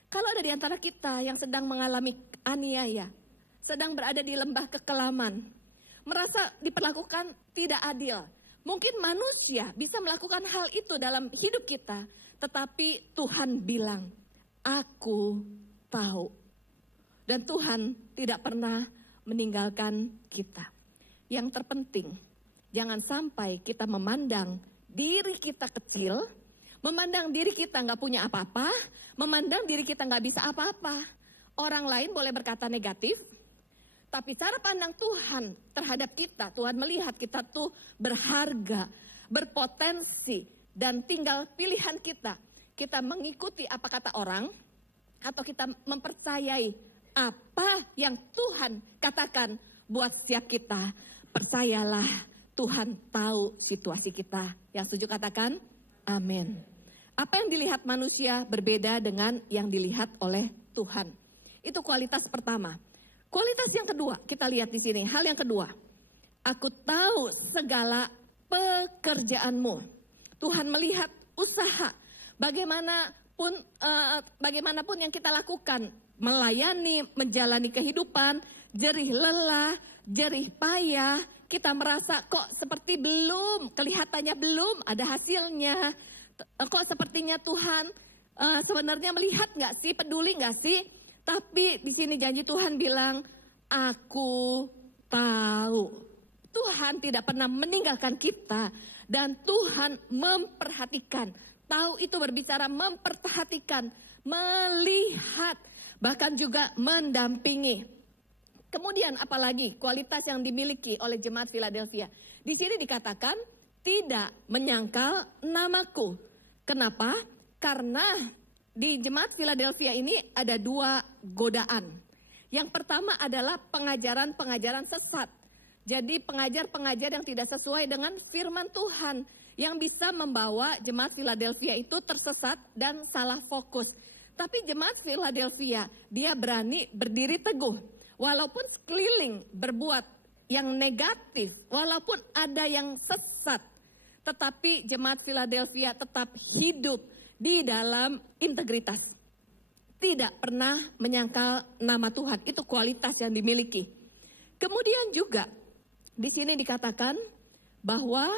kalau ada di antara kita yang sedang mengalami aniaya, sedang berada di lembah kekelaman, merasa diperlakukan tidak adil. Mungkin manusia bisa melakukan hal itu dalam hidup kita, tetapi Tuhan bilang, aku tahu. Dan Tuhan tidak pernah meninggalkan kita. Yang terpenting, jangan sampai kita memandang diri kita kecil, memandang diri kita gak punya apa-apa, memandang diri kita gak bisa apa-apa. Orang lain boleh berkata negatif, tapi cara pandang Tuhan terhadap kita, Tuhan melihat kita tuh berharga, berpotensi, dan tinggal pilihan kita. kita mengikuti apa kata orang, atau kita mempercayai apa yang Tuhan katakan buat setiap kita. Percayalah, Tuhan tahu situasi kita. Yang setuju katakan, amin. Apa yang dilihat manusia berbeda dengan yang dilihat oleh Tuhan. Itu kualitas pertama. Kualitas yang kedua, kita lihat di sini. Hal yang kedua, aku tahu segala pekerjaanmu. Tuhan melihat usaha, bagaimanapun yang kita lakukan, melayani, menjalani kehidupan, jerih lelah, jerih payah, kita merasa kok seperti kelihatannya belum ada hasilnya. Kok sepertinya Tuhan sebenarnya melihat nggak sih, peduli nggak sih? Tapi di sini janji Tuhan bilang, aku tahu. Tuhan tidak pernah meninggalkan kita dan Tuhan memperhatikan. Tahu itu berbicara memperhatikan, melihat, bahkan juga mendampingi. Kemudian apalagi kualitas yang dimiliki oleh jemaat Philadelphia. Di sini dikatakan tidak menyangkal namaku. Kenapa? Karena di jemaat Philadelphia ini ada 2 godaan. Yang pertama adalah pengajaran-pengajaran sesat. Jadi pengajar-pengajar yang tidak sesuai dengan firman Tuhan, yang bisa membawa jemaat Philadelphia itu tersesat dan salah fokus. Tapi jemaat Philadelphia, dia berani berdiri teguh. Walaupun sekeliling berbuat yang negatif, walaupun ada yang sesat, tetapi jemaat Philadelphia tetap hidup di dalam integritas. Tidak pernah menyangkal nama Tuhan, itu kualitas yang dimiliki. Kemudian juga di sini dikatakan bahwa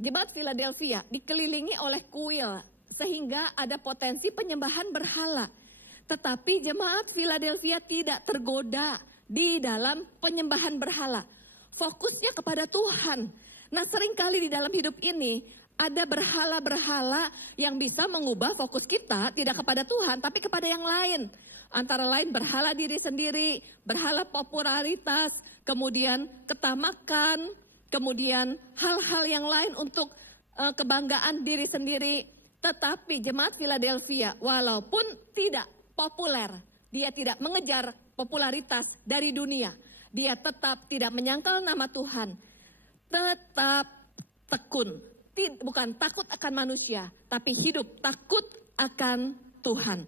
jemaat Philadelphia dikelilingi oleh kuil sehingga ada potensi penyembahan berhala. Tetapi jemaat Philadelphia tidak tergoda di dalam penyembahan berhala. Fokusnya kepada Tuhan. Nah, seringkali di dalam hidup ini ada berhala-berhala yang bisa mengubah fokus kita tidak kepada Tuhan tapi kepada yang lain. Antara lain berhala diri sendiri, berhala popularitas, kemudian ketamakan, kemudian hal-hal yang lain untuk kebanggaan diri sendiri. Tetapi jemaat Philadelphia walaupun tidak populer, dia tidak mengejar popularitas dari dunia. Dia tetap tidak menyangkal nama Tuhan. Tetap tekun. Bukan takut akan manusia, tapi hidup takut akan Tuhan.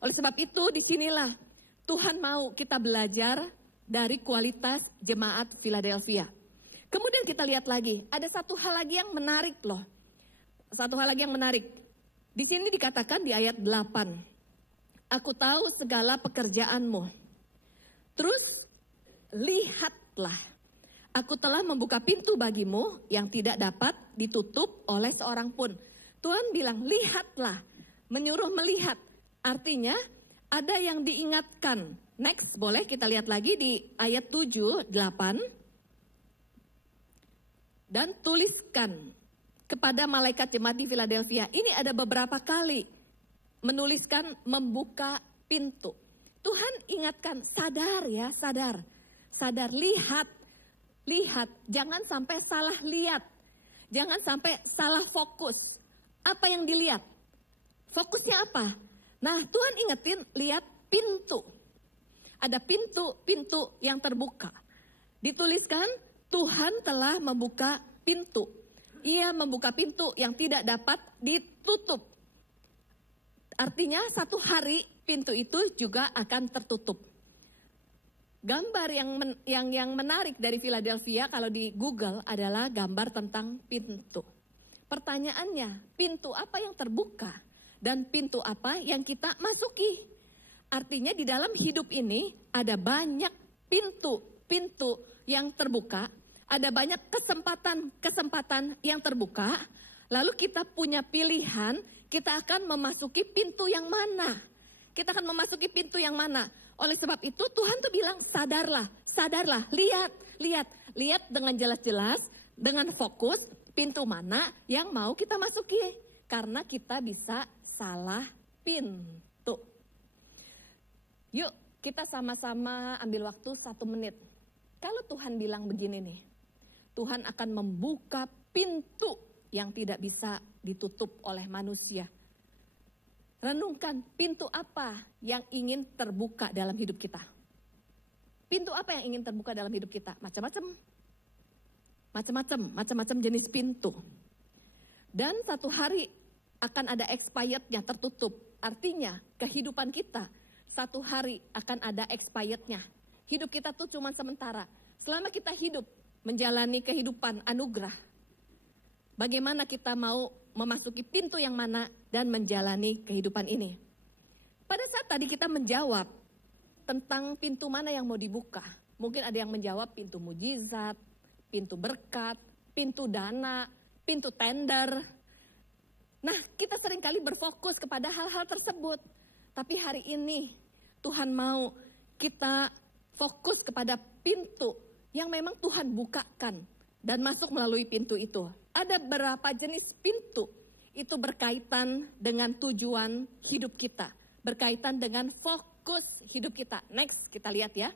Oleh sebab itu disinilah Tuhan mau kita belajar dari kualitas jemaat Philadelphia. Kemudian kita lihat lagi, ada satu hal lagi yang menarik loh. Satu hal lagi yang menarik. Di sini dikatakan di ayat 8. Aku tahu segala pekerjaanmu. Terus lihatlah, aku telah membuka pintu bagimu yang tidak dapat ditutup oleh seorang pun. Tuhan bilang lihatlah, menyuruh melihat. Artinya ada yang diingatkan. Next, boleh kita lihat lagi di ayat 7, 8. Dan tuliskan kepada malaikat jemaat di Philadelphia. Ini ada beberapa kali menuliskan membuka pintu. Tuhan ingatkan, sadar ya, sadar. Sadar, lihat. Lihat, jangan sampai salah lihat. Jangan sampai salah fokus. Apa yang dilihat? Fokusnya apa? Nah, Tuhan ingetin, lihat pintu. Ada pintu-pintu yang terbuka. Dituliskan, Tuhan telah membuka pintu. Ia membuka pintu yang tidak dapat ditutup. Artinya satu hari pintu itu juga akan tertutup. Gambar yang menarik dari Philadelphia kalau di Google adalah gambar tentang pintu. Pertanyaannya, pintu apa yang terbuka dan pintu apa yang kita masuki? Artinya di dalam hidup ini ada banyak pintu yang terbuka, ada banyak kesempatan yang terbuka. Lalu kita punya pilihan, kita akan memasuki pintu yang mana? Kita akan memasuki pintu yang mana? Oleh sebab itu Tuhan tuh bilang sadarlah, lihat dengan jelas-jelas, dengan fokus pintu mana yang mau kita masuki. Karena kita bisa salah pintu. Yuk kita sama-sama ambil waktu 1 menit. Kalau Tuhan bilang begini nih, Tuhan akan membuka pintu yang tidak bisa ditutup oleh manusia. Renungkan pintu apa yang ingin terbuka dalam hidup kita. Pintu apa yang ingin terbuka dalam hidup kita? Macam-macam jenis pintu. Dan satu hari akan ada expirednya, tertutup. Artinya kehidupan kita satu hari akan ada expirednya. Hidup kita tuh cuma sementara. Selama kita hidup menjalani kehidupan anugerah, bagaimana kita mau memasuki pintu yang mana dan menjalani kehidupan ini. Pada saat tadi kita menjawab tentang pintu mana yang mau dibuka. Mungkin ada yang menjawab pintu mujizat, pintu berkat, pintu dana, pintu tender. Nah, kita seringkali berfokus kepada hal-hal tersebut. Tapi hari ini Tuhan mau kita fokus kepada pintu yang memang Tuhan bukakan dan masuk melalui pintu itu. Ada berapa jenis pintu itu berkaitan dengan tujuan hidup kita, berkaitan dengan fokus hidup kita. Next, kita lihat ya.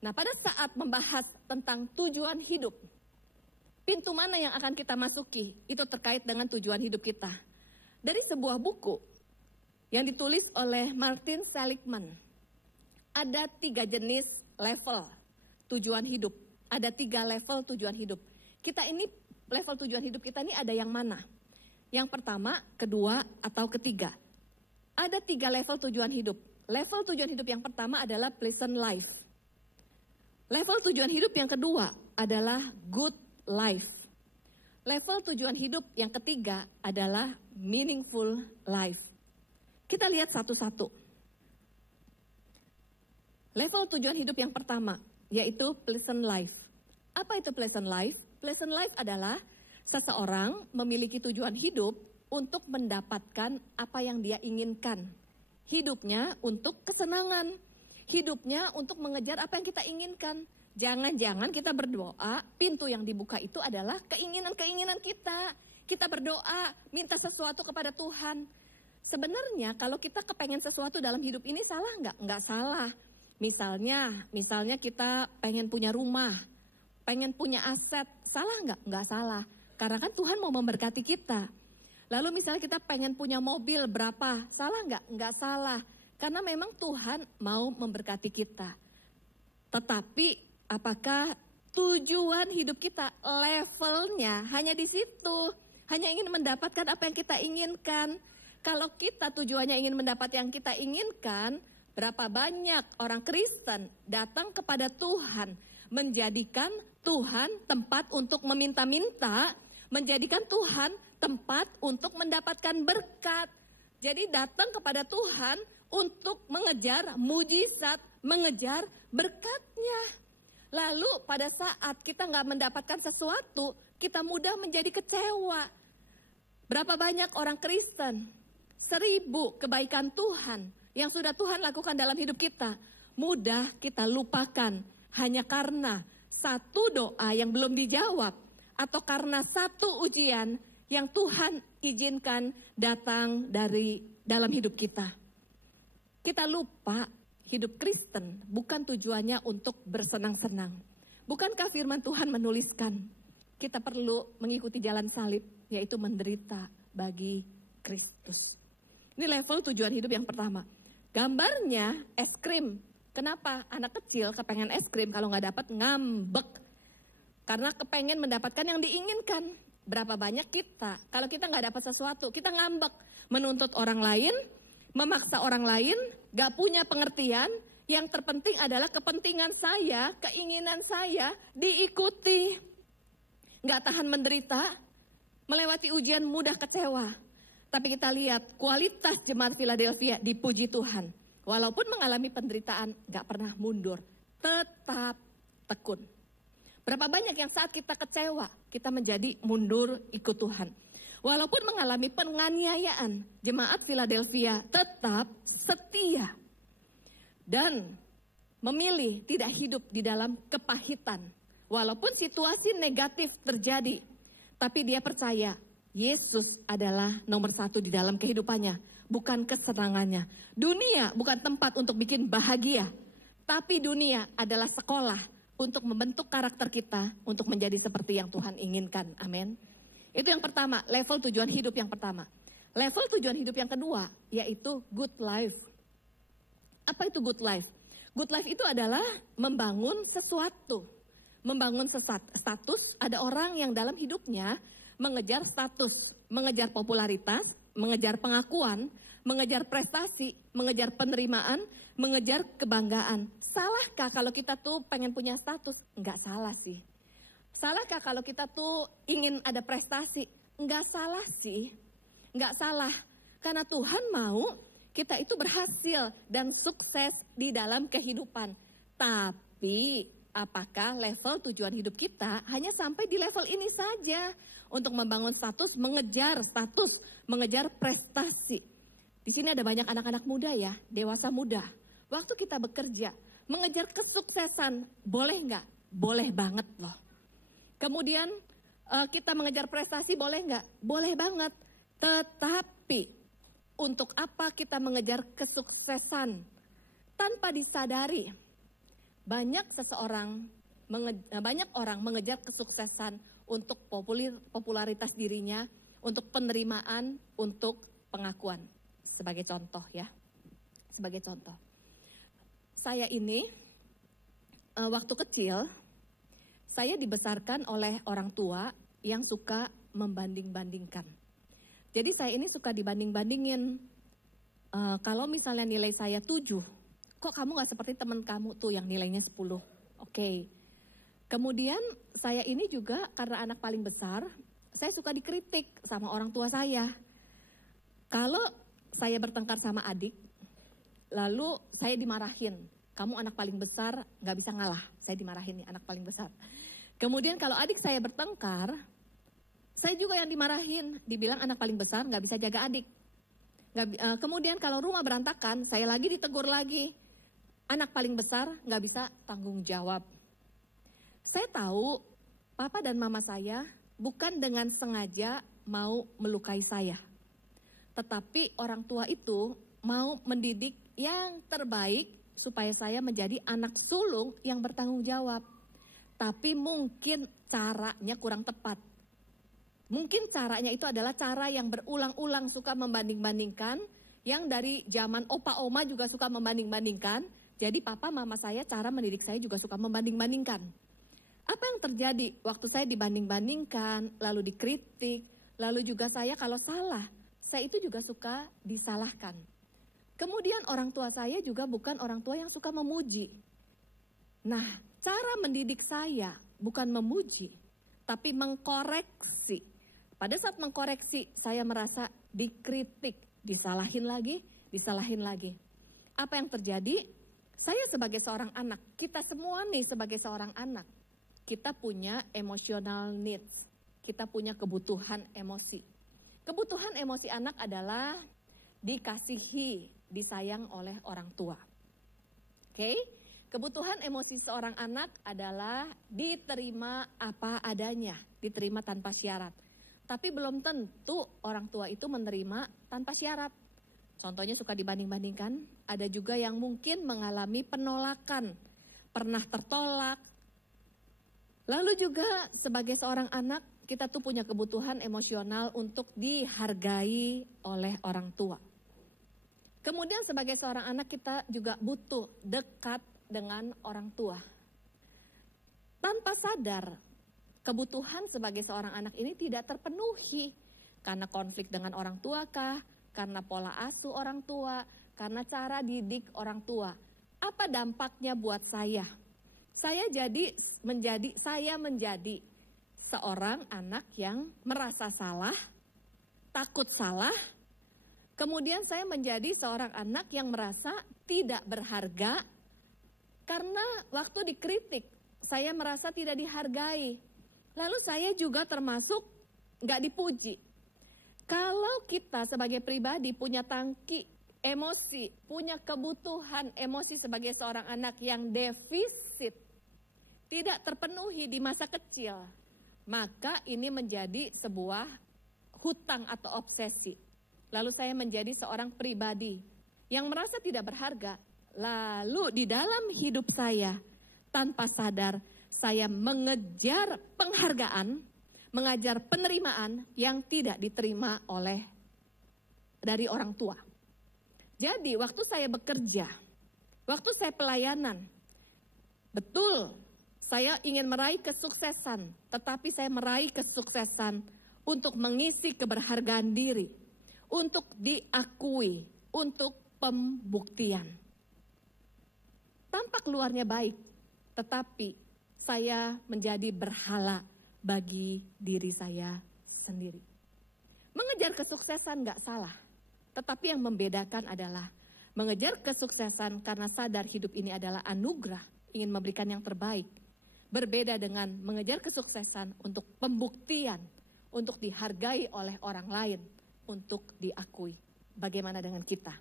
Nah, pada saat membahas tentang tujuan hidup, pintu mana yang akan kita masuki, itu terkait dengan tujuan hidup kita. Dari sebuah buku yang ditulis oleh Martin Seligman, ada 3 jenis level tujuan hidup. Ada 3 level tujuan hidup. Kita ini, level tujuan hidup kita ini ada yang mana? Yang pertama, kedua, atau ketiga? Ada 3 level tujuan hidup. Level tujuan hidup yang pertama adalah pleasant life. Level tujuan hidup yang kedua adalah good life. Level tujuan hidup yang ketiga adalah meaningful life. Kita lihat satu-satu. Level tujuan hidup yang pertama, yaitu pleasant life. Apa itu pleasant life? Pleasant life adalah seseorang memiliki tujuan hidup untuk mendapatkan apa yang dia inginkan. Hidupnya untuk kesenangan. Hidupnya untuk mengejar apa yang kita inginkan. Jangan-jangan kita berdoa, pintu yang dibuka itu adalah keinginan-keinginan kita. Kita berdoa, minta sesuatu kepada Tuhan. Sebenarnya kalau kita kepengen sesuatu dalam hidup ini salah nggak? Nggak salah. Misalnya kita pengen punya rumah, pengen punya aset, salah nggak? Nggak salah. Karena kan Tuhan mau memberkati kita. Lalu misalnya kita pengen punya mobil berapa, salah nggak? Nggak salah. Karena memang Tuhan mau memberkati kita. Tetapi apakah tujuan hidup kita levelnya hanya di situ? Hanya ingin mendapatkan apa yang kita inginkan. Kalau kita tujuannya ingin mendapat yang kita inginkan, berapa banyak orang Kristen datang kepada Tuhan, menjadikan Tuhan tempat untuk meminta-minta, menjadikan Tuhan tempat untuk mendapatkan berkat. Jadi datang kepada Tuhan untuk mengejar mujizat, mengejar berkatnya. Lalu pada saat kita nggak mendapatkan sesuatu, kita mudah menjadi kecewa. Berapa banyak orang Kristen, 1000 kebaikan Tuhan yang sudah Tuhan lakukan dalam hidup kita, mudah kita lupakan hanya karena satu doa yang belum dijawab atau karena satu ujian yang Tuhan izinkan datang dari dalam hidup kita. Kita lupa hidup Kristen bukan tujuannya untuk bersenang-senang. Bukankah firman Tuhan menuliskan kita perlu mengikuti jalan salib, yaitu menderita bagi Kristus. Ini level tujuan hidup yang pertama. Gambarnya es krim. Kenapa anak kecil kepengen es krim, kalau nggak dapat ngambek? Karena kepengen mendapatkan yang diinginkan. Berapa banyak kita, kalau kita nggak dapat sesuatu, kita ngambek. Menuntut orang lain, memaksa orang lain, gak punya pengertian. Yang terpenting adalah kepentingan saya, keinginan saya diikuti. Gak tahan menderita, melewati ujian mudah kecewa. Tapi kita lihat kualitas jemaat Philadelphia dipuji Tuhan. Walaupun mengalami penderitaan gak pernah mundur, tetap tekun. Berapa banyak yang saat kita kecewa, kita menjadi mundur ikut Tuhan. Walaupun mengalami penganiayaan, jemaat Philadelphia tetap setia. Dan memilih tidak hidup di dalam kepahitan. Walaupun situasi negatif terjadi, tapi dia percaya Yesus adalah nomor 1 di dalam kehidupannya, bukan kesenangannya. Dunia bukan tempat untuk bikin bahagia, tapi dunia adalah sekolah untuk membentuk karakter kita untuk menjadi seperti yang Tuhan inginkan. Amin. Itu yang pertama, level tujuan hidup yang pertama. Level tujuan hidup yang kedua yaitu good life. Apa itu good life? Good life itu adalah membangun sesuatu. Membangun status. Ada orang yang dalam hidupnya mengejar status, mengejar popularitas, mengejar pengakuan, mengejar prestasi, mengejar penerimaan, mengejar kebanggaan. Salahkah kalau kita tuh pengen punya status? Enggak salah sih. Salahkah kalau kita tuh ingin ada prestasi? Enggak salah sih. Enggak salah. Karena Tuhan mau kita itu berhasil dan sukses di dalam kehidupan. Tapi apakah level tujuan hidup kita hanya sampai di level ini saja? Untuk membangun status, mengejar prestasi. Di sini ada banyak anak-anak muda ya, dewasa muda. Waktu kita bekerja, mengejar kesuksesan, boleh nggak? Boleh banget loh. Kemudian kita mengejar prestasi, boleh nggak? Boleh banget. Tetapi untuk apa kita mengejar kesuksesan? Tanpa disadari, banyak orang mengejar kesuksesan untuk popularitas dirinya, untuk penerimaan, untuk pengakuan. Sebagai contoh ya, sebagai contoh. Saya ini waktu kecil, saya dibesarkan oleh orang tua yang suka membanding-bandingkan. Jadi saya ini suka dibanding-bandingin, kalau misalnya nilai saya 7, kok kamu gak seperti teman kamu tuh yang nilainya 10, oke. Kemudian saya ini juga karena anak paling besar, saya suka dikritik sama orang tua saya. Kalau saya bertengkar sama adik, lalu saya dimarahin. Kamu anak paling besar, gak bisa ngalah. Saya dimarahin nih, anak paling besar. Kemudian kalau adik saya bertengkar, saya juga yang dimarahin. Dibilang anak paling besar gak bisa jaga adik. Kemudian kalau rumah berantakan, saya lagi ditegur lagi. Anak paling besar gak bisa tanggung jawab. Saya tahu papa dan mama saya bukan dengan sengaja mau melukai saya. Tetapi orang tua itu mau mendidik yang terbaik supaya saya menjadi anak sulung yang bertanggung jawab. Tapi mungkin caranya kurang tepat. Mungkin caranya itu adalah cara yang berulang-ulang suka membanding-bandingkan. Yang dari zaman opa oma juga suka membanding-bandingkan. Jadi papa mama saya cara mendidik saya juga suka membanding-bandingkan. Apa yang terjadi waktu saya dibanding-bandingkan, lalu dikritik, lalu juga saya kalau salah, saya itu juga suka disalahkan. Kemudian orang tua saya juga bukan orang tua yang suka memuji. Nah, cara mendidik saya bukan memuji, tapi mengkoreksi. Pada saat mengkoreksi, saya merasa dikritik, disalahin lagi. Apa yang terjadi? Saya sebagai seorang anak, kita semua nih sebagai seorang anak, kita punya emotional needs, kita punya kebutuhan emosi. Kebutuhan emosi anak adalah dikasihi, disayang oleh orang tua. Oke? Kebutuhan emosi seorang anak adalah diterima apa adanya, diterima tanpa syarat. Tapi belum tentu orang tua itu menerima tanpa syarat. Contohnya suka dibanding-bandingkan, ada juga yang mungkin mengalami penolakan, pernah tertolak. Lalu juga sebagai seorang anak, kita tuh punya kebutuhan emosional untuk dihargai oleh orang tua. Kemudian sebagai seorang anak kita juga butuh dekat dengan orang tua. Tanpa sadar, kebutuhan sebagai seorang anak ini tidak terpenuhi. Karena konflik dengan orang tua kah? Karena pola asuh orang tua? Karena cara didik orang tua? Apa dampaknya buat saya? Saya menjadi seorang anak yang merasa salah, takut salah. Kemudian saya menjadi seorang anak yang merasa tidak berharga. Karena waktu dikritik, saya merasa tidak dihargai. Lalu saya juga termasuk gak dipuji. Kalau kita sebagai pribadi punya tangki emosi, punya kebutuhan emosi sebagai seorang anak yang defisit, tidak terpenuhi di masa kecil, maka ini menjadi sebuah hutang atau obsesi. Lalu saya menjadi seorang pribadi yang merasa tidak berharga. Lalu di dalam hidup saya, tanpa sadar, saya mengejar penghargaan, mengajar penerimaan yang tidak diterima oleh dari orang tua. Jadi waktu saya bekerja, waktu saya pelayanan, betul saya ingin meraih kesuksesan, tetapi saya meraih kesuksesan untuk mengisi keberhargaan diri, untuk diakui, untuk pembuktian. Tampak luarnya baik, tetapi saya menjadi berhala bagi diri saya sendiri. Mengejar kesuksesan gak salah, tetapi yang membedakan adalah mengejar kesuksesan karena sadar hidup ini adalah anugerah, ingin memberikan yang terbaik. Berbeda dengan mengejar kesuksesan untuk pembuktian, untuk dihargai oleh orang lain, untuk diakui. Bagaimana dengan kita?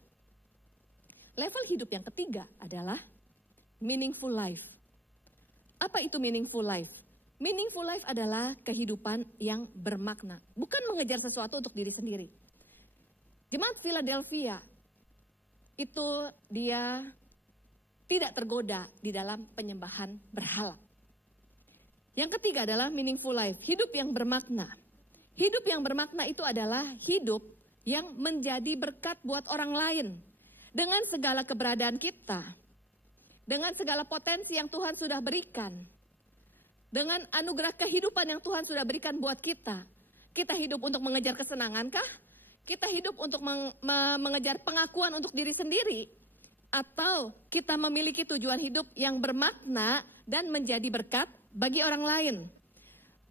Level hidup yang ketiga adalah meaningful life. Apa itu meaningful life? Meaningful life adalah kehidupan yang bermakna. Bukan mengejar sesuatu untuk diri sendiri. Jemaat Philadelphia itu dia tidak tergoda di dalam penyembahan berhala. Yang ketiga adalah meaningful life, hidup yang bermakna. Hidup yang bermakna itu adalah hidup yang menjadi berkat buat orang lain. Dengan segala keberadaan kita, dengan segala potensi yang Tuhan sudah berikan, dengan anugerah kehidupan yang Tuhan sudah berikan buat kita. Kita hidup untuk mengejar kesenangan kah? Kita hidup untuk mengejar pengakuan untuk diri sendiri? Atau kita memiliki tujuan hidup yang bermakna dan menjadi berkat bagi orang lain?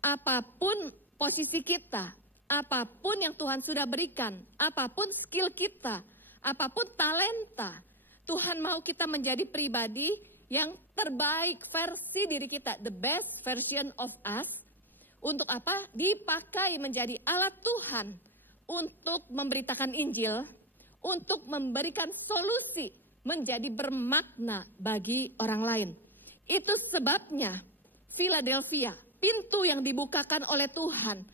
Apapun posisi kita, apapun yang Tuhan sudah berikan, apapun skill kita, apapun talenta, Tuhan mau kita menjadi pribadi yang terbaik versi diri kita, the best version of us. Untuk apa? Dipakai menjadi alat Tuhan untuk memberitakan Injil, untuk memberikan solusi, menjadi bermakna bagi orang lain. Itu sebabnya Philadelphia, pintu yang dibukakan oleh Tuhan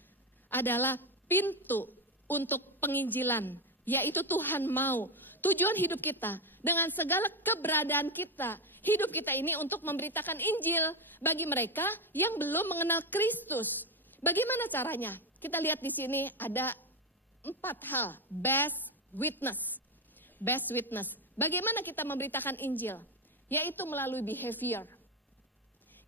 adalah pintu untuk penginjilan, yaitu Tuhan mau tujuan hidup kita dengan segala keberadaan kita, hidup kita ini untuk memberitakan Injil bagi mereka yang belum mengenal Kristus. Bagaimana caranya? Kita lihat di sini ada 4 hal. Best witness. Best witness. Bagaimana kita memberitakan Injil? Yaitu melalui behavior.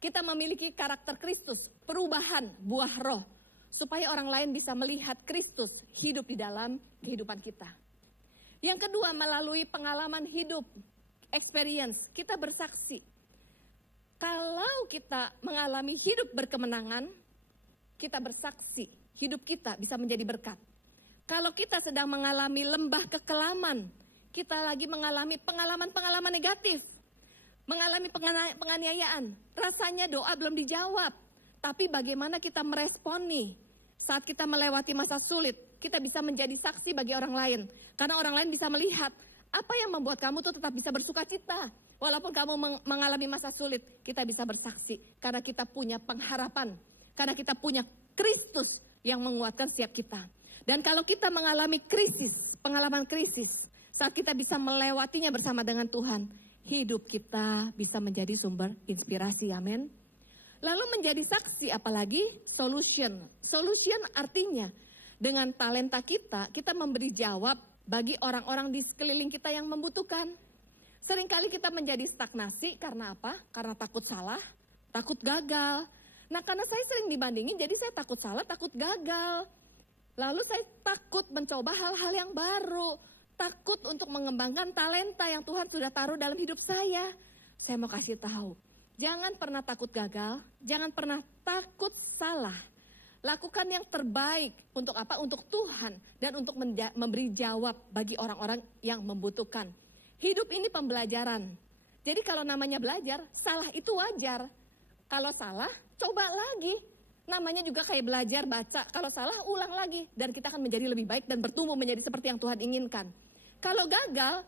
Kita memiliki karakter Kristus, perubahan buah roh, supaya orang lain bisa melihat Kristus hidup di dalam kehidupan kita. Yang kedua, melalui pengalaman hidup, experience, kita bersaksi. Kalau kita mengalami hidup berkemenangan, kita bersaksi, hidup kita bisa menjadi berkat. Kalau kita sedang mengalami lembah kekelaman, kita lagi mengalami pengalaman-pengalaman negatif, mengalami penganiayaan, rasanya doa belum dijawab, tapi bagaimana kita meresponi saat kita melewati masa sulit, kita bisa menjadi saksi bagi orang lain. Karena orang lain bisa melihat apa yang membuat kamu tuh tetap bisa bersuka cita. Walaupun kamu mengalami masa sulit, kita bisa bersaksi. Karena kita punya pengharapan. Karena kita punya Kristus yang menguatkan setiap kita. Dan kalau kita mengalami krisis, pengalaman krisis, saat kita bisa melewatinya bersama dengan Tuhan, hidup kita bisa menjadi sumber inspirasi, amin. Lalu menjadi saksi, apalagi solution. Solution artinya dengan talenta kita, kita memberi jawab bagi orang-orang di sekeliling kita yang membutuhkan. Seringkali kita menjadi stagnasi karena apa? Karena takut salah, takut gagal. Nah, karena saya sering dibandingin, jadi saya takut salah, takut gagal. Lalu saya takut mencoba hal-hal yang baru, takut untuk mengembangkan talenta yang Tuhan sudah taruh dalam hidup saya. Saya mau kasih tahu, jangan pernah takut gagal, jangan pernah takut salah. Lakukan yang terbaik untuk apa? Untuk Tuhan dan untuk memberi jawab bagi orang-orang yang membutuhkan. Hidup ini pembelajaran. Jadi kalau namanya belajar, salah itu wajar. Kalau salah, coba lagi. Namanya juga kayak belajar baca. Kalau salah, ulang lagi. Dan kita akan menjadi lebih baik dan bertumbuh menjadi seperti yang Tuhan inginkan. Kalau gagal,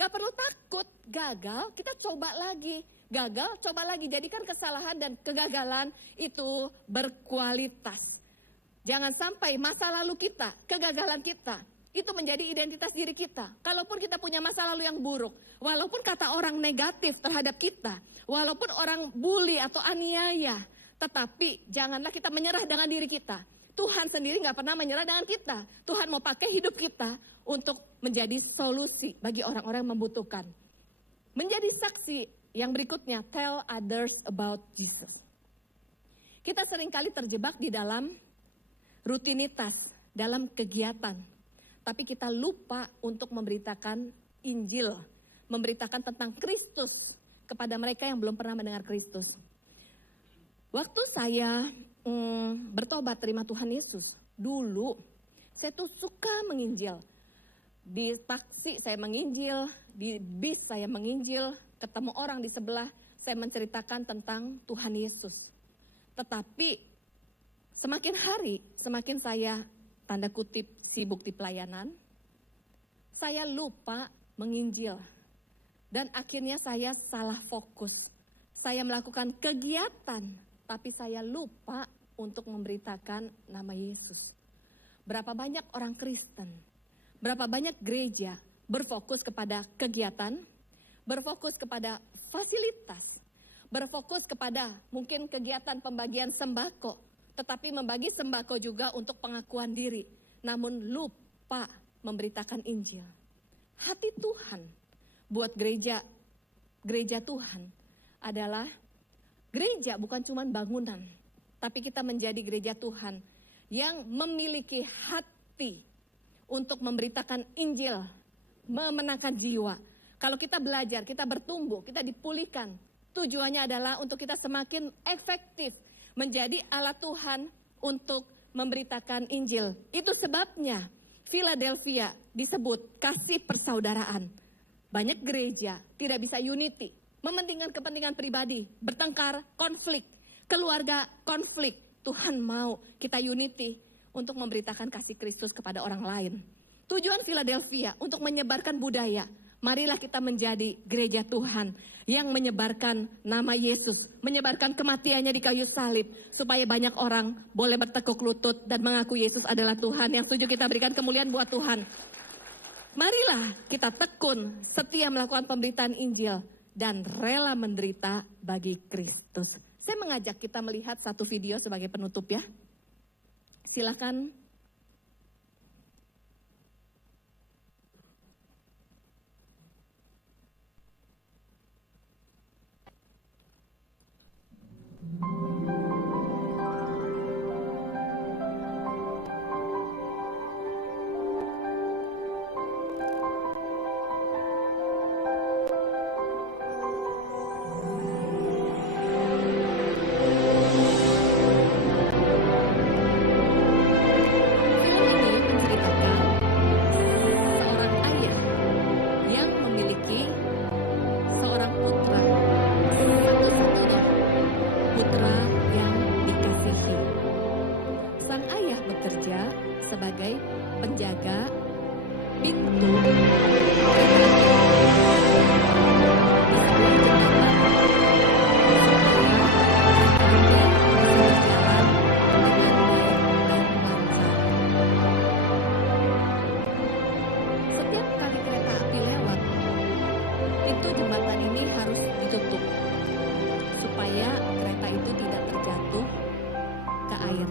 gak perlu takut. Gagal, kita coba lagi. Gagal, coba lagi. Jadikan kesalahan dan kegagalan itu berkualitas. Jangan sampai masa lalu kita, kegagalan kita, itu menjadi identitas diri kita. Kalaupun kita punya masa lalu yang buruk, walaupun kata orang negatif terhadap kita, walaupun orang bully atau aniaya, tetapi janganlah kita menyerah dengan diri kita. Tuhan sendiri nggak pernah menyerah dengan kita. Tuhan mau pakai hidup kita untuk menjadi solusi bagi orang-orang yang membutuhkan. Menjadi saksi yang berikutnya, tell others about Jesus. Kita seringkali terjebak di dalam rutinitas, dalam kegiatan. Tapi kita lupa untuk memberitakan Injil, memberitakan tentang Kristus kepada mereka yang belum pernah mendengar Kristus. Waktu saya bertobat terima Tuhan Yesus, dulu saya tuh suka menginjil. Di taksi saya menginjil, di bis saya menginjil, ketemu orang di sebelah, saya menceritakan tentang Tuhan Yesus. Tetapi semakin hari, semakin saya tanda kutip sibuk di pelayanan, saya lupa menginjil. Dan akhirnya saya salah fokus. Saya melakukan kegiatan, tapi saya lupa untuk memberitakan nama Yesus. Berapa banyak orang Kristen, berapa banyak gereja berfokus kepada kegiatan, berfokus kepada fasilitas, berfokus kepada mungkin kegiatan pembagian sembako, tetapi membagi sembako juga untuk pengakuan diri, namun lupa memberitakan Injil. Hati Tuhan buat gereja Tuhan adalah gereja bukan cuma bangunan, tapi kita menjadi gereja Tuhan yang memiliki hati untuk memberitakan Injil, memenangkan jiwa. Kalau kita belajar, kita bertumbuh, kita dipulihkan, tujuannya adalah untuk kita semakin efektif menjadi alat Tuhan untuk memberitakan Injil. Itu sebabnya Philadelphia disebut kasih persaudaraan. Banyak gereja tidak bisa unity, mementingkan kepentingan pribadi, bertengkar, konflik, keluarga, konflik. Tuhan mau kita unity untuk memberitakan kasih Kristus kepada orang lain. Tujuan Philadelphia untuk menyebarkan budaya. Marilah kita menjadi gereja Tuhan yang menyebarkan nama Yesus, menyebarkan kematiannya di kayu salib, supaya banyak orang boleh bertekuk lutut dan mengaku Yesus adalah Tuhan. Yang setuju kita berikan kemuliaan buat Tuhan. Marilah kita tekun setia melakukan pemberitaan Injil dan rela menderita bagi Kristus. Saya mengajak kita melihat satu video sebagai penutup ya. Silakan. Sebagai penjaga pintu setiap kali kereta api lewat, pintu jembatan ini harus ditutup supaya kereta itu tidak terjatuh ke air.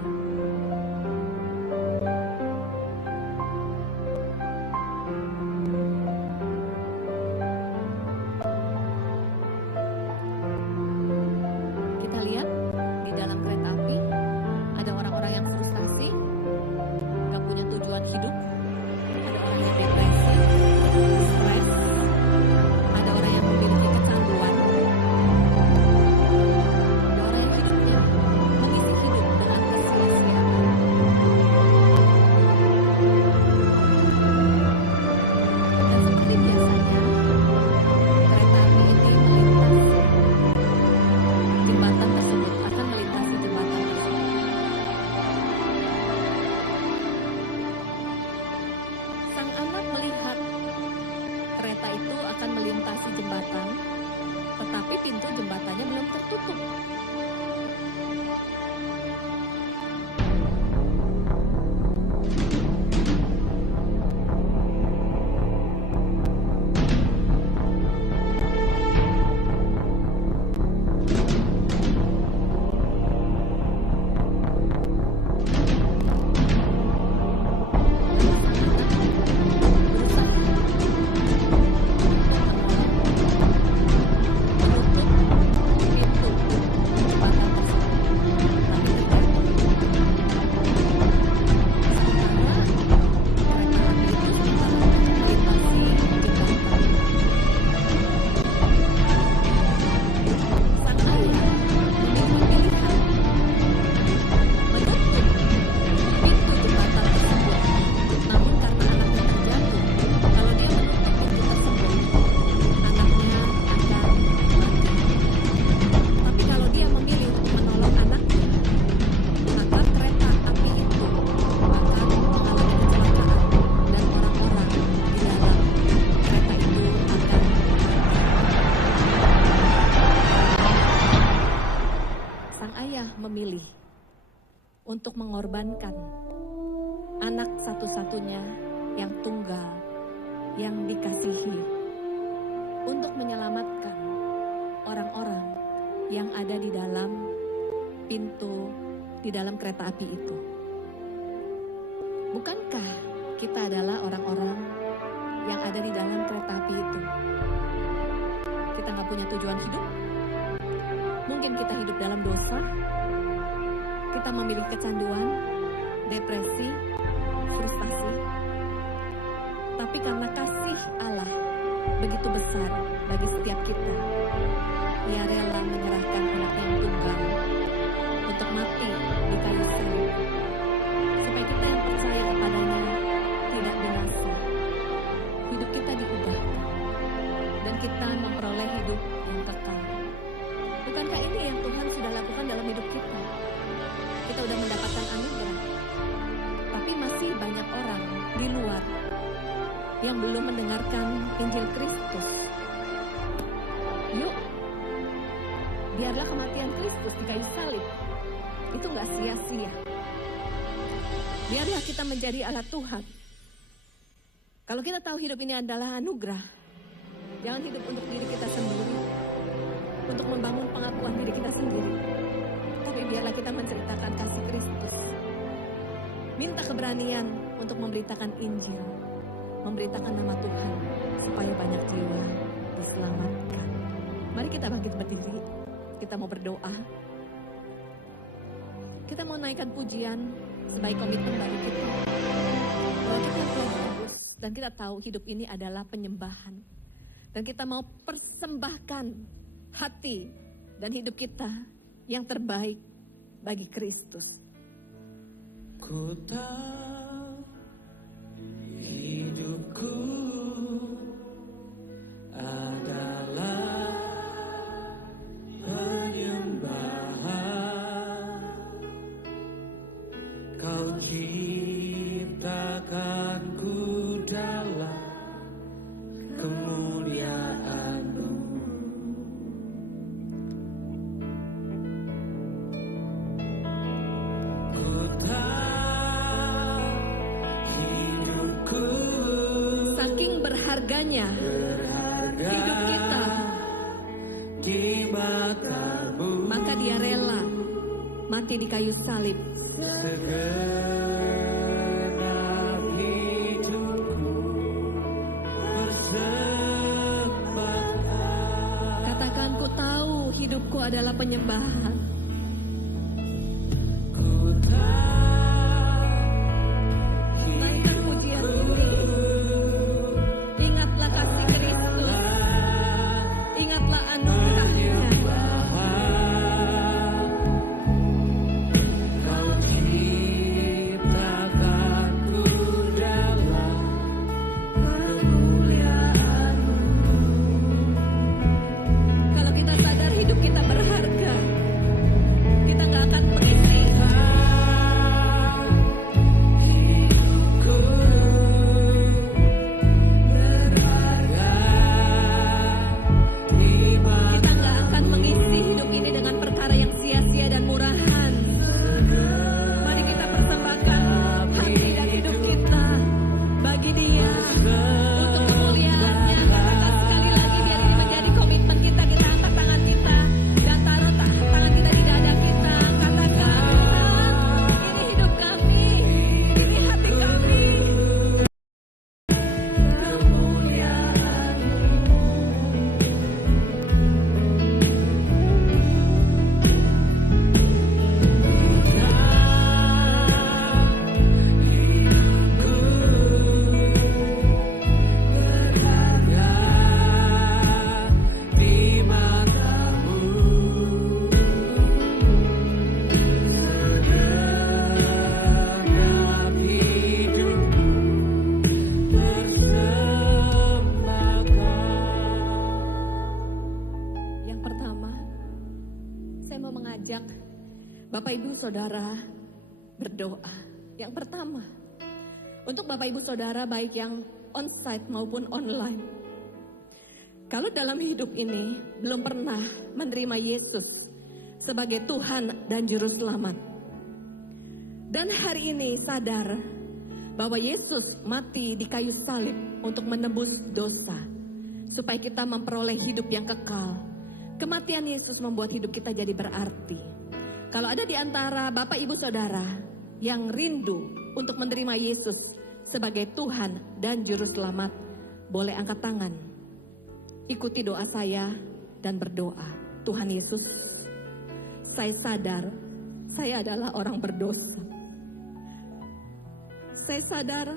untuk mengorbankan anak satu-satunya yang tunggal, yang dikasihi, untuk menyelamatkan orang-orang yang ada di dalam pintu, di dalam kereta api itu. Bukankah kita adalah orang-orang yang ada di dalam kereta api itu? Kita nggak punya tujuan hidup. Mungkin kita hidup dalam dosa. Kita memiliki kecanduan, depresi, frustasi. Tapi karena kasih Allah begitu besar bagi setiap kita, Ia rela menyerahkan anak yang tunggal untuk mati di kayu salib, supaya kita yang percaya kepadanya tidak binasa. Hidup kita diubahkan dan kita memperoleh hidup yang kekal. Bukankah ini yang Tuhan sudah lakukan dalam hidup kita? Kita sudah mendapatkan anugerah, tapi masih banyak orang di luar yang belum mendengarkan Injil Kristus. Yuk, biarlah kematian Kristus di kayu salib itu gak sia-sia. Biarlah kita menjadi alat Tuhan. Kalau kita tahu hidup ini adalah anugerah, jangan hidup untuk diri kita sendiri, untuk membangun pengakuan diri kita sendiri. Tapi biarlah kita menceritakan kasih Kristus. Minta keberanian untuk memberitakan Injil, memberitakan nama Tuhan, supaya banyak jiwa diselamatkan. Mari kita bangkit berdiri, kita mau berdoa. Kita mau naikkan pujian sebagai komitmen bagi kita. Bahwa kita telah ditebus dan kita tahu hidup ini adalah penyembahan. Dan kita mau persembahkan hati dan hidup kita yang terbaik bagi Kristus. Ku tahu hidupku adalah penyembahan. Kau ciptakanku dalam kemuliaan-Mu. Ku tahu hidupku Saking berharganya hidup kita, di mata-Mu. maka Dia rela mati di kayu salib. Segenap hidupku persembahkan. Katakan, ku tahu hidupku adalah penyembahan. Ku tahu Naikkan pujian ini. Ingatlah kasih Kristus. Ingatlah anugerahnya. Kau ciptakanku dalam kemuliaan-Mu. Kalau kita sadar hidup kita berharga, kita nggak akan mengisi Hidupku berharga di kita nggak akan mengisi hidup ini dengan perkara yang sia-sia dan murahan. Mari kita persembahkan hati dan hidup kita bagi Dia untuk kemuliaan-Nya. Katakan sekali lagi, biar ini menjadi komitmen kita. Kita angkat tangan kita dan taruh tangan kita di dada kita. Katakan, Tuhan, ini hidup kami, ini hati kami. di mata-Mu. Segenap hidupku persembahkan. Yang pertama, saya mau mengajak Bapak Ibu Saudara berdoa. Yang pertama, untuk Bapak Ibu Saudara baik yang onsite maupun online. Kalau dalam hidup ini belum pernah menerima Yesus sebagai Tuhan dan Juru Selamat, Dan hari ini sadar bahwa Yesus mati di kayu salib untuk menebus dosa, supaya kita memperoleh hidup yang kekal. Kematian Yesus membuat hidup kita jadi berarti. Kalau ada di antara Bapak Ibu Saudara yang rindu untuk menerima Yesus sebagai Tuhan dan Juru Selamat, boleh angkat tangan. Ikuti doa saya dan berdoa. Tuhan Yesus, saya sadar saya adalah orang berdosa. Saya sadar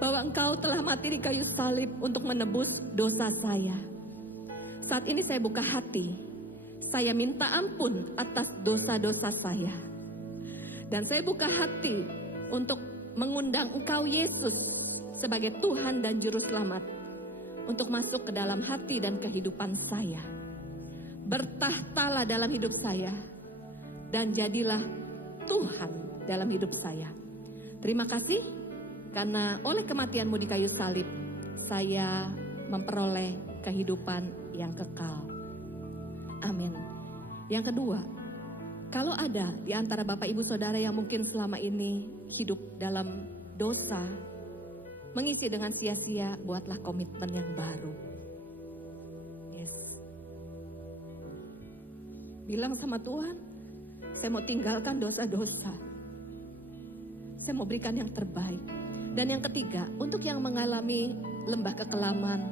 bahwa Engkau telah mati di kayu salib untuk menebus dosa saya. Saat ini saya buka hati. Saya minta ampun atas dosa-dosa saya. Dan saya buka hati untuk mengundang Engkau Yesus sebagai Tuhan dan Juru Selamat untuk masuk ke dalam hati dan kehidupan saya. Bertahtalah dalam hidup saya dan jadilah Tuhan dalam hidup saya. Terima kasih karena oleh kematian-Mu di kayu salib saya memperoleh kehidupan yang kekal. Amin. Yang kedua, kalau ada di antara Bapak Ibu Saudara yang mungkin selama ini hidup dalam dosa, mengisi dengan sia-sia, buatlah komitmen yang baru. Yes. Bilang sama Tuhan, saya mau tinggalkan dosa-dosa. Saya mau berikan yang terbaik. Dan yang ketiga, untuk yang mengalami lembah kekelaman,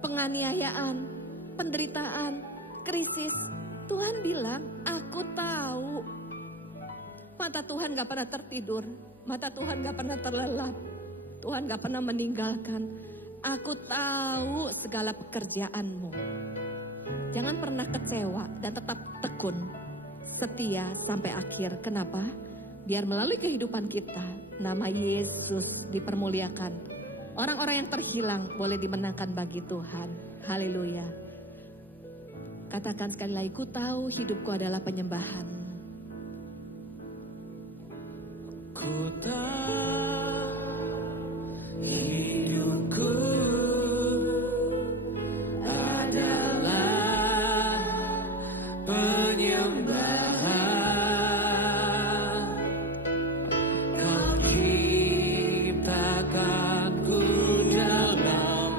penganiayaan, penderitaan, krisis, Tuhan bilang, aku tahu. Mata Tuhan gak pernah tertidur, mata Tuhan gak pernah terlelap, Tuhan gak pernah meninggalkan. Aku tahu segala pekerjaanmu. Jangan pernah kecewa dan tetap tekun, setia sampai akhir. Kenapa? Biar melalui kehidupan kita, nama Yesus dipermuliakan. Orang-orang yang terhilang boleh dimenangkan bagi Tuhan. Haleluya. Katakan sekali lagi, ku tahu hidupku adalah penyembahan. Ku tahu hidupku adalah penyembahan. Kau ciptakanku dalam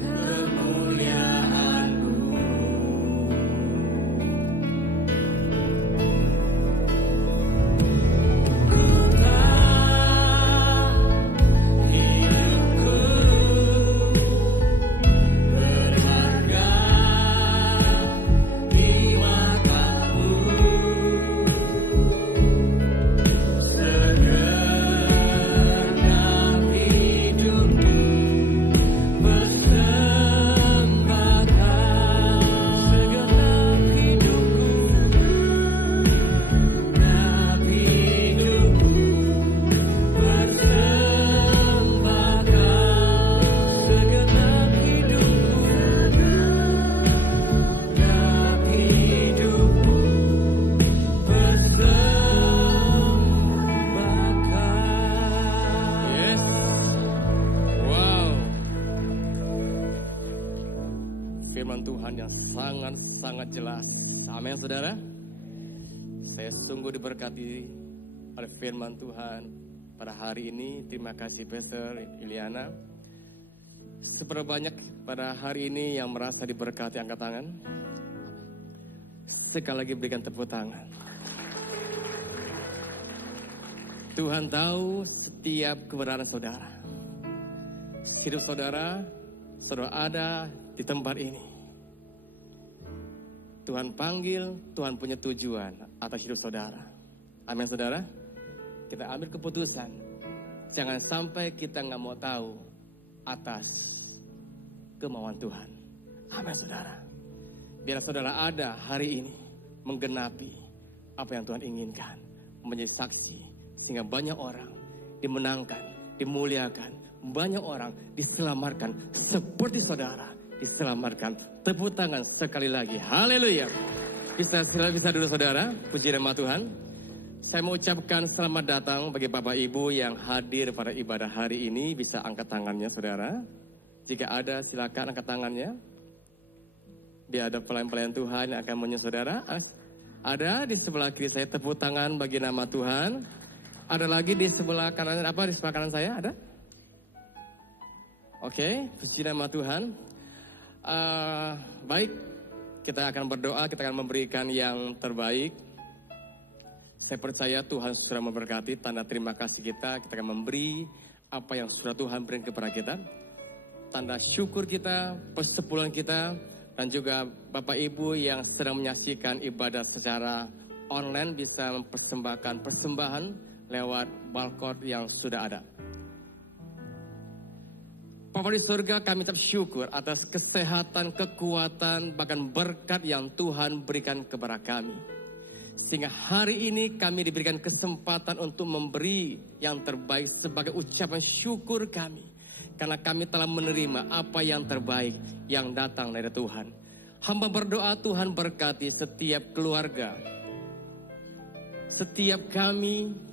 kemuliaan-Mu. Ku tahu hidupku berharga di mata-Mu. Segenap hidupku persembahkan. Segenap hidupku persembahkan. Segenap hidupku persembahkan. Yes. Wow. Firman Tuhan yang sangat-sangat jelas. Amin, saudara. Saya sungguh diberkati oleh firman Tuhan pada hari ini. Terima kasih Pastor Iliana. Seberapa banyak pada hari ini yang merasa diberkati, angkat tangan. Sekali lagi berikan tepuk tangan. Tuhan tahu setiap keberadaan saudara. Hidup saudara, saudara ada di tempat ini. Tuhan panggil, Tuhan punya tujuan atas hidup saudara. Amin, saudara. Kita ambil keputusan. Jangan sampai kita nggak mau tahu atas kemauan Tuhan. Amin, saudara. Biar saudara ada hari ini menggenapi apa yang Tuhan inginkan, menjadi saksi sehingga banyak orang dimenangkan, dimuliakan, banyak orang diselamatkan seperti saudara diselamatkan. Tepuk tangan sekali lagi. Haleluya. Bisa dulu saudara, puji nama Tuhan. Saya mau ucapkan selamat datang bagi Bapak Ibu yang hadir pada ibadah hari ini. Bisa angkat tangannya saudara. Jika ada silakan angkat tangannya. Biar ada pelayan-pelayan Tuhan yang akan menyusul saudara. Ada di sebelah kiri saya, tepuk tangan bagi nama Tuhan. Ada lagi di sebelah kanan, di sebelah kanan saya ada? Oke, puji nama Tuhan. Baik, kita akan berdoa, kita akan memberikan yang terbaik. Saya percaya Tuhan sudah memberkati, tanda terima kasih kita akan memberi apa yang sudah Tuhan berikan kepada kita. Tanda syukur kita, persepuluhan kita, dan juga Bapak Ibu yang sedang menyaksikan ibadah secara online bisa mempersembahkan persembahan lewat barcode yang sudah ada. Bapa di surga, kami tetap syukur atas kesehatan, kekuatan, bahkan berkat yang Tuhan berikan kepada kami. Sehingga hari ini kami diberikan kesempatan untuk memberi yang terbaik sebagai ucapan syukur kami. Karena kami telah menerima apa yang terbaik yang datang dari Tuhan. Hamba berdoa Tuhan berkati setiap keluarga. Setiap kami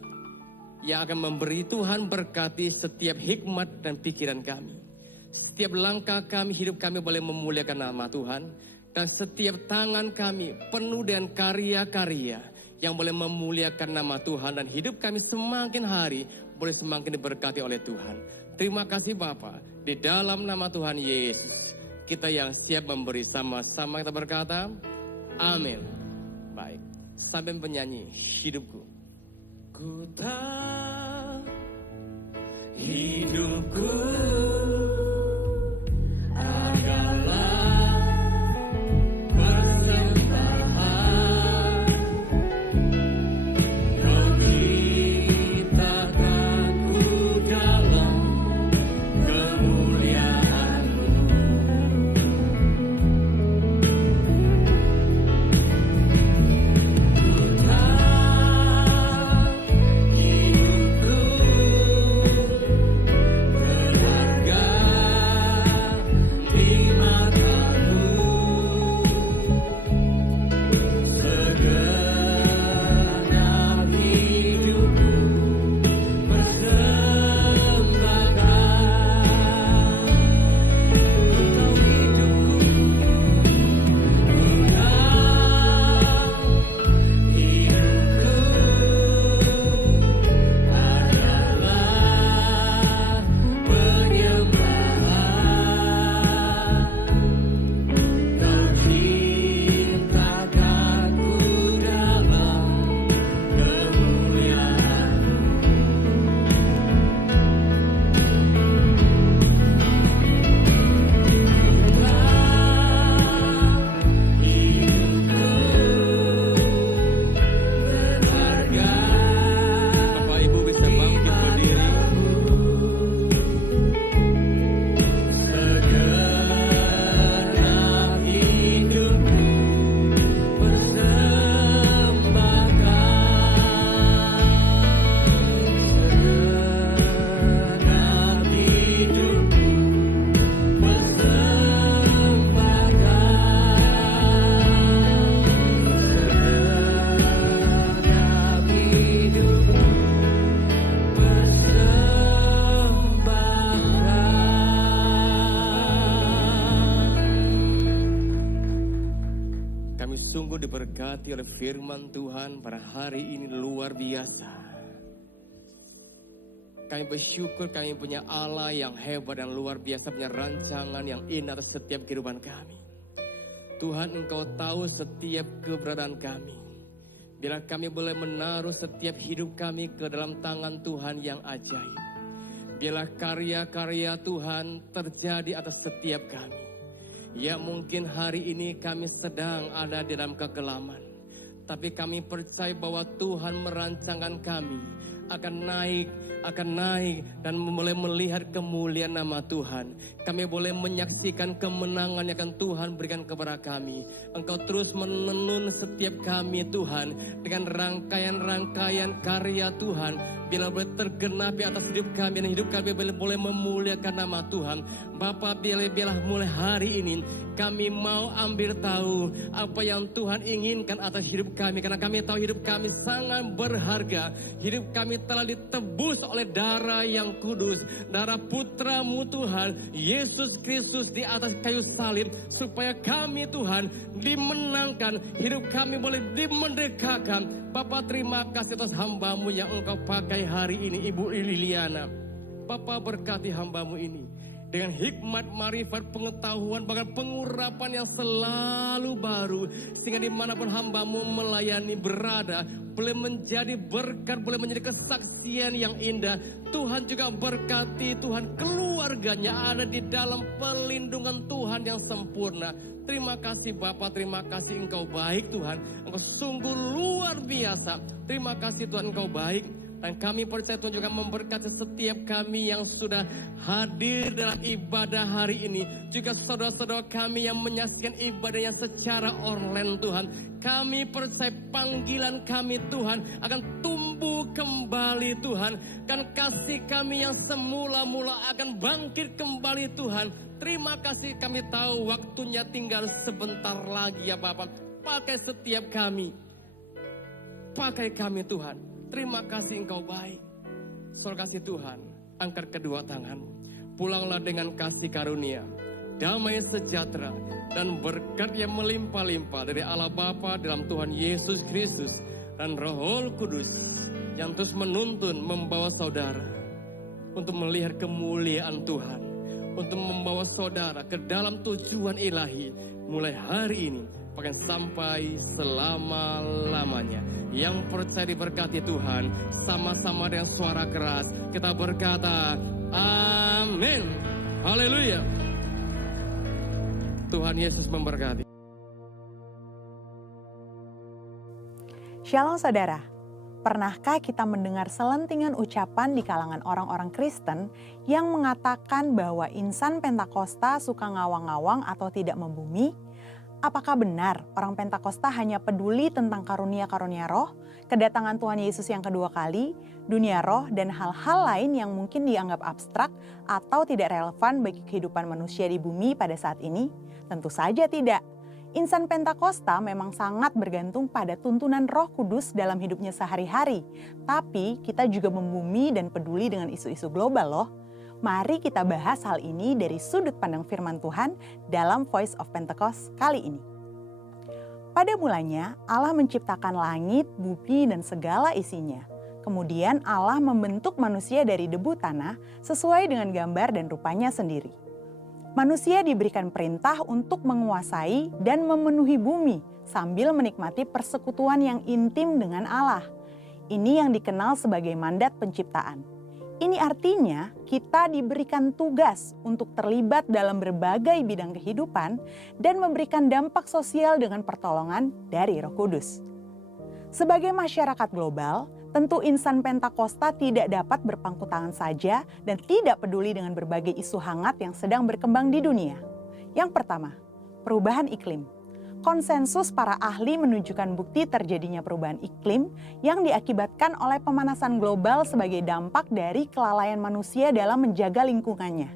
yang akan memberi, Tuhan berkati setiap hikmat dan pikiran kami. Setiap langkah kami, hidup kami boleh memuliakan nama Tuhan. Dan setiap tangan kami penuh dengan karya-karya yang boleh memuliakan nama Tuhan. Dan hidup kami semakin hari boleh semakin diberkati oleh Tuhan. Terima kasih Bapa. Di dalam nama Tuhan Yesus, kita yang siap memberi, sama-sama kita berkata, amin. Baik, sampai penyanyi hidupku. Ku tak hidupku adalah diberkati oleh firman Tuhan pada hari ini luar biasa. Kami bersyukur kami punya Allah yang hebat dan luar biasa, punya rancangan yang indah atas setiap kehidupan kami. Tuhan, Engkau tahu setiap keberadaan kami. Biar kami boleh menaruh setiap hidup kami ke dalam tangan Tuhan yang ajaib. Biarlah karya-karya Tuhan terjadi atas setiap kami. Ya, mungkin hari ini kami sedang ada di dalam kegelapan, tapi kami percaya bahwa Tuhan merancangkan kami akan naik dan boleh melihat kemuliaan nama Tuhan. Kami boleh menyaksikan kemenangan yang akan Tuhan berikan kepada kami. Engkau terus menenun setiap kami Tuhan dengan rangkaian-rangkaian karya Tuhan. Bila boleh tergenapi atas hidup kami dan hidup kami boleh memuliakan nama Tuhan. Bapa, bila mulai hari ini kami mau ambil tahu apa yang Tuhan inginkan atas hidup kami. Karena kami tahu hidup kami sangat berharga. Hidup kami telah ditebus oleh darah yang kudus. Darah putra-Mu Tuhan, Yesus Kristus di atas kayu salib. Supaya kami Tuhan dimenangkan. Hidup kami boleh dimerdekakan. Bapa, terima kasih atas hamba-Mu yang Engkau pakai hari ini, Ibu Liliana. Bapa, berkati hamba-Mu ini dengan hikmat, marifat, pengetahuan, bahkan pengurapan yang selalu baru, sehingga dimanapun hamba-Mu melayani berada, boleh menjadi berkat, boleh menjadi kesaksian yang indah. Tuhan juga berkati Tuhan keluarganya ada di dalam pelindungan Tuhan yang sempurna. Terima kasih Bapa, terima kasih Engkau baik Tuhan, Engkau sungguh luar biasa. Terima kasih Tuhan, Engkau baik. Dan kami percaya Tuhan juga memberkati setiap kami yang sudah hadir dalam ibadah hari ini. Juga saudara-saudara kami yang menyaksikan ibadahnya secara online Tuhan. Kami percaya panggilan kami Tuhan akan tumbuh kembali Tuhan. Dan kasih kami yang semula-mula akan bangkit kembali Tuhan. Terima kasih, kami tahu waktunya tinggal sebentar lagi ya Bapak. Pakai setiap kami. Pakai kami Tuhan. Terima kasih Engkau baik. Saudara kasih Tuhan, angkat kedua tanganmu. Pulanglah dengan kasih karunia, damai sejahtera, dan berkat yang melimpah-limpah dari Allah Bapa dalam Tuhan Yesus Kristus dan Roh Kudus yang terus menuntun membawa saudara untuk melihat kemuliaan Tuhan, untuk membawa saudara ke dalam tujuan ilahi mulai hari ini bahkan sampai selama-lamanya. Yang percaya diberkati Tuhan, sama-sama dengan suara keras kita berkata amin. Haleluya. Tuhan Yesus memberkati. Shalom saudara, pernahkah kita mendengar selentingan ucapan di kalangan orang-orang Kristen yang mengatakan bahwa insan Pentakosta suka ngawang-ngawang atau tidak membumi? Apakah benar orang Pentakosta hanya peduli tentang karunia-karunia roh, kedatangan Tuhan Yesus yang kedua kali, dunia roh, dan hal-hal lain yang mungkin dianggap abstrak atau tidak relevan bagi kehidupan manusia di bumi pada saat ini? Tentu saja tidak. Insan Pentakosta memang sangat bergantung pada tuntunan Roh Kudus dalam hidupnya sehari-hari. Tapi kita juga membumi dan peduli dengan isu-isu global loh. Mari kita bahas hal ini dari sudut pandang firman Tuhan dalam Voice of Pentecost kali ini. Pada mulanya Allah menciptakan langit, bumi, dan segala isinya. Kemudian Allah membentuk manusia dari debu tanah sesuai dengan gambar dan rupanya sendiri. Manusia diberikan perintah untuk menguasai dan memenuhi bumi sambil menikmati persekutuan yang intim dengan Allah. Ini yang dikenal sebagai mandat penciptaan. Ini artinya kita diberikan tugas untuk terlibat dalam berbagai bidang kehidupan dan memberikan dampak sosial dengan pertolongan dari Roh Kudus. Sebagai masyarakat global, tentu insan Pentakosta tidak dapat berpangku tangan saja dan tidak peduli dengan berbagai isu hangat yang sedang berkembang di dunia. Yang pertama, perubahan iklim. Konsensus para ahli menunjukkan bukti terjadinya perubahan iklim yang diakibatkan oleh pemanasan global sebagai dampak dari kelalaian manusia dalam menjaga lingkungannya.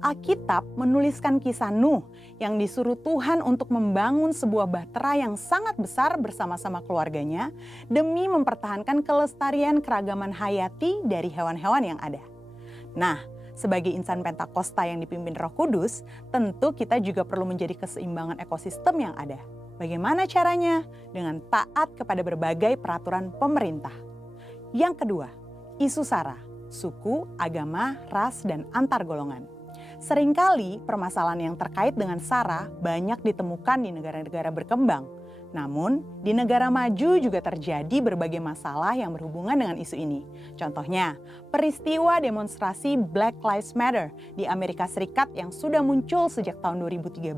Alkitab menuliskan kisah Nuh yang disuruh Tuhan untuk membangun sebuah bahtera yang sangat besar bersama-sama keluarganya demi mempertahankan kelestarian keragaman hayati dari hewan-hewan yang ada. Nah, sebagai insan Pentakosta yang dipimpin Roh Kudus, tentu kita juga perlu menjadi keseimbangan ekosistem yang ada. Bagaimana caranya? Dengan taat kepada berbagai peraturan pemerintah. Yang kedua, isu SARA, suku, agama, ras, dan antar golongan. Seringkali permasalahan yang terkait dengan SARA banyak ditemukan di negara-negara berkembang. Namun, di negara maju juga terjadi berbagai masalah yang berhubungan dengan isu ini. Contohnya, peristiwa demonstrasi Black Lives Matter di Amerika Serikat yang sudah muncul sejak tahun 2013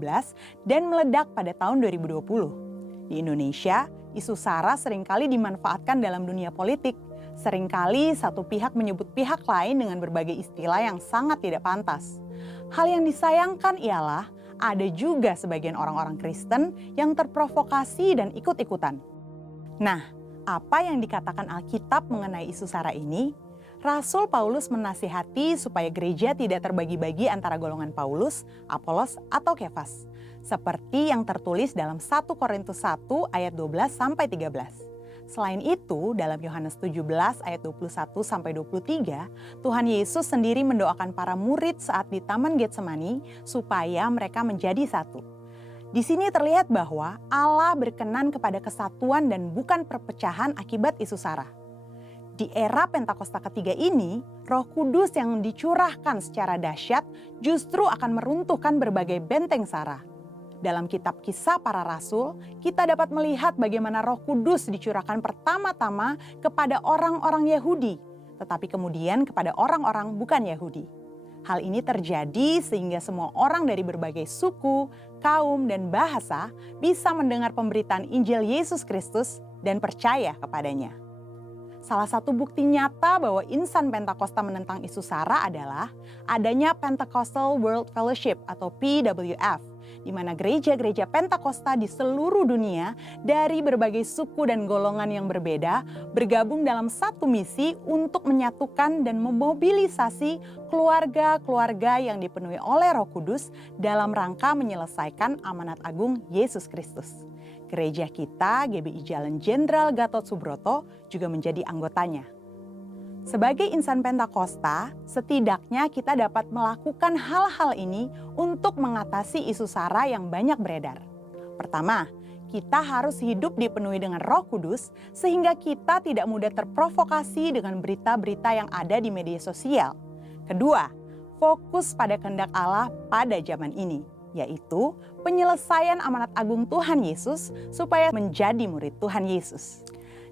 dan meledak pada tahun 2020. Di Indonesia, isu SARA seringkali dimanfaatkan dalam dunia politik. Seringkali satu pihak menyebut pihak lain dengan berbagai istilah yang sangat tidak pantas. Hal yang disayangkan ialah ada juga sebagian orang-orang Kristen yang terprovokasi dan ikut-ikutan. Nah, apa yang dikatakan Alkitab mengenai isu SARA ini? Rasul Paulus menasihati supaya gereja tidak terbagi-bagi antara golongan Paulus, Apolos, atau Kefas. Seperti yang tertulis dalam 1 Korintus 1 ayat 12-13. Selain itu, dalam Yohanes 17 ayat 21-23, Tuhan Yesus sendiri mendoakan para murid saat di Taman Getsemani supaya mereka menjadi satu. Di sini terlihat bahwa Allah berkenan kepada kesatuan dan bukan perpecahan akibat isu sara. Di era Pentakosta ketiga ini, Roh Kudus yang dicurahkan secara dahsyat justru akan meruntuhkan berbagai benteng sara. Dalam kitab Kisah Para Rasul, kita dapat melihat bagaimana Roh Kudus dicurahkan pertama-tama kepada orang-orang Yahudi, tetapi kemudian kepada orang-orang bukan Yahudi. Hal ini terjadi sehingga semua orang dari berbagai suku, kaum, dan bahasa bisa mendengar pemberitaan Injil Yesus Kristus dan percaya kepadanya. Salah satu bukti nyata bahwa insan Pentakosta menentang isu sara adalah adanya Pentecostal World Fellowship atau PWF, di mana gereja-gereja Pentakosta di seluruh dunia dari berbagai suku dan golongan yang berbeda bergabung dalam satu misi untuk menyatukan dan memobilisasi keluarga-keluarga yang dipenuhi oleh Roh Kudus dalam rangka menyelesaikan amanat agung Yesus Kristus. Gereja kita, GBI Jalan Jenderal Gatot Subroto, juga menjadi anggotanya. Sebagai insan Pentakosta, setidaknya kita dapat melakukan hal-hal ini untuk mengatasi isu sara yang banyak beredar. Pertama, kita harus hidup dipenuhi dengan Roh Kudus sehingga kita tidak mudah terprovokasi dengan berita-berita yang ada di media sosial. Kedua, fokus pada kehendak Allah pada zaman ini, yaitu penyelesaian amanat agung Tuhan Yesus supaya menjadi murid Tuhan Yesus.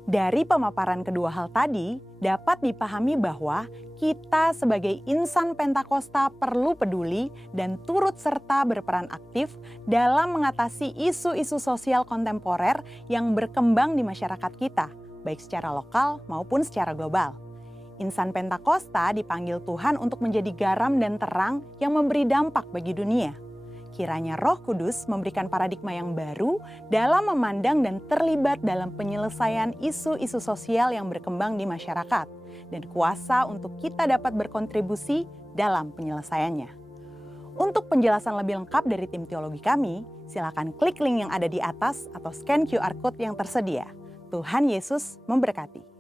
Dari pemaparan kedua hal tadi, dapat dipahami bahwa kita sebagai insan Pentakosta perlu peduli dan turut serta berperan aktif dalam mengatasi isu-isu sosial kontemporer yang berkembang di masyarakat kita, baik secara lokal maupun secara global. Insan Pentakosta dipanggil Tuhan untuk menjadi garam dan terang yang memberi dampak bagi dunia. Kiranya Roh Kudus memberikan paradigma yang baru dalam memandang dan terlibat dalam penyelesaian isu-isu sosial yang berkembang di masyarakat dan kuasa untuk kita dapat berkontribusi dalam penyelesaiannya. Untuk penjelasan lebih lengkap dari tim teologi kami, silakan klik link yang ada di atas atau scan QR Code yang tersedia. Tuhan Yesus memberkati.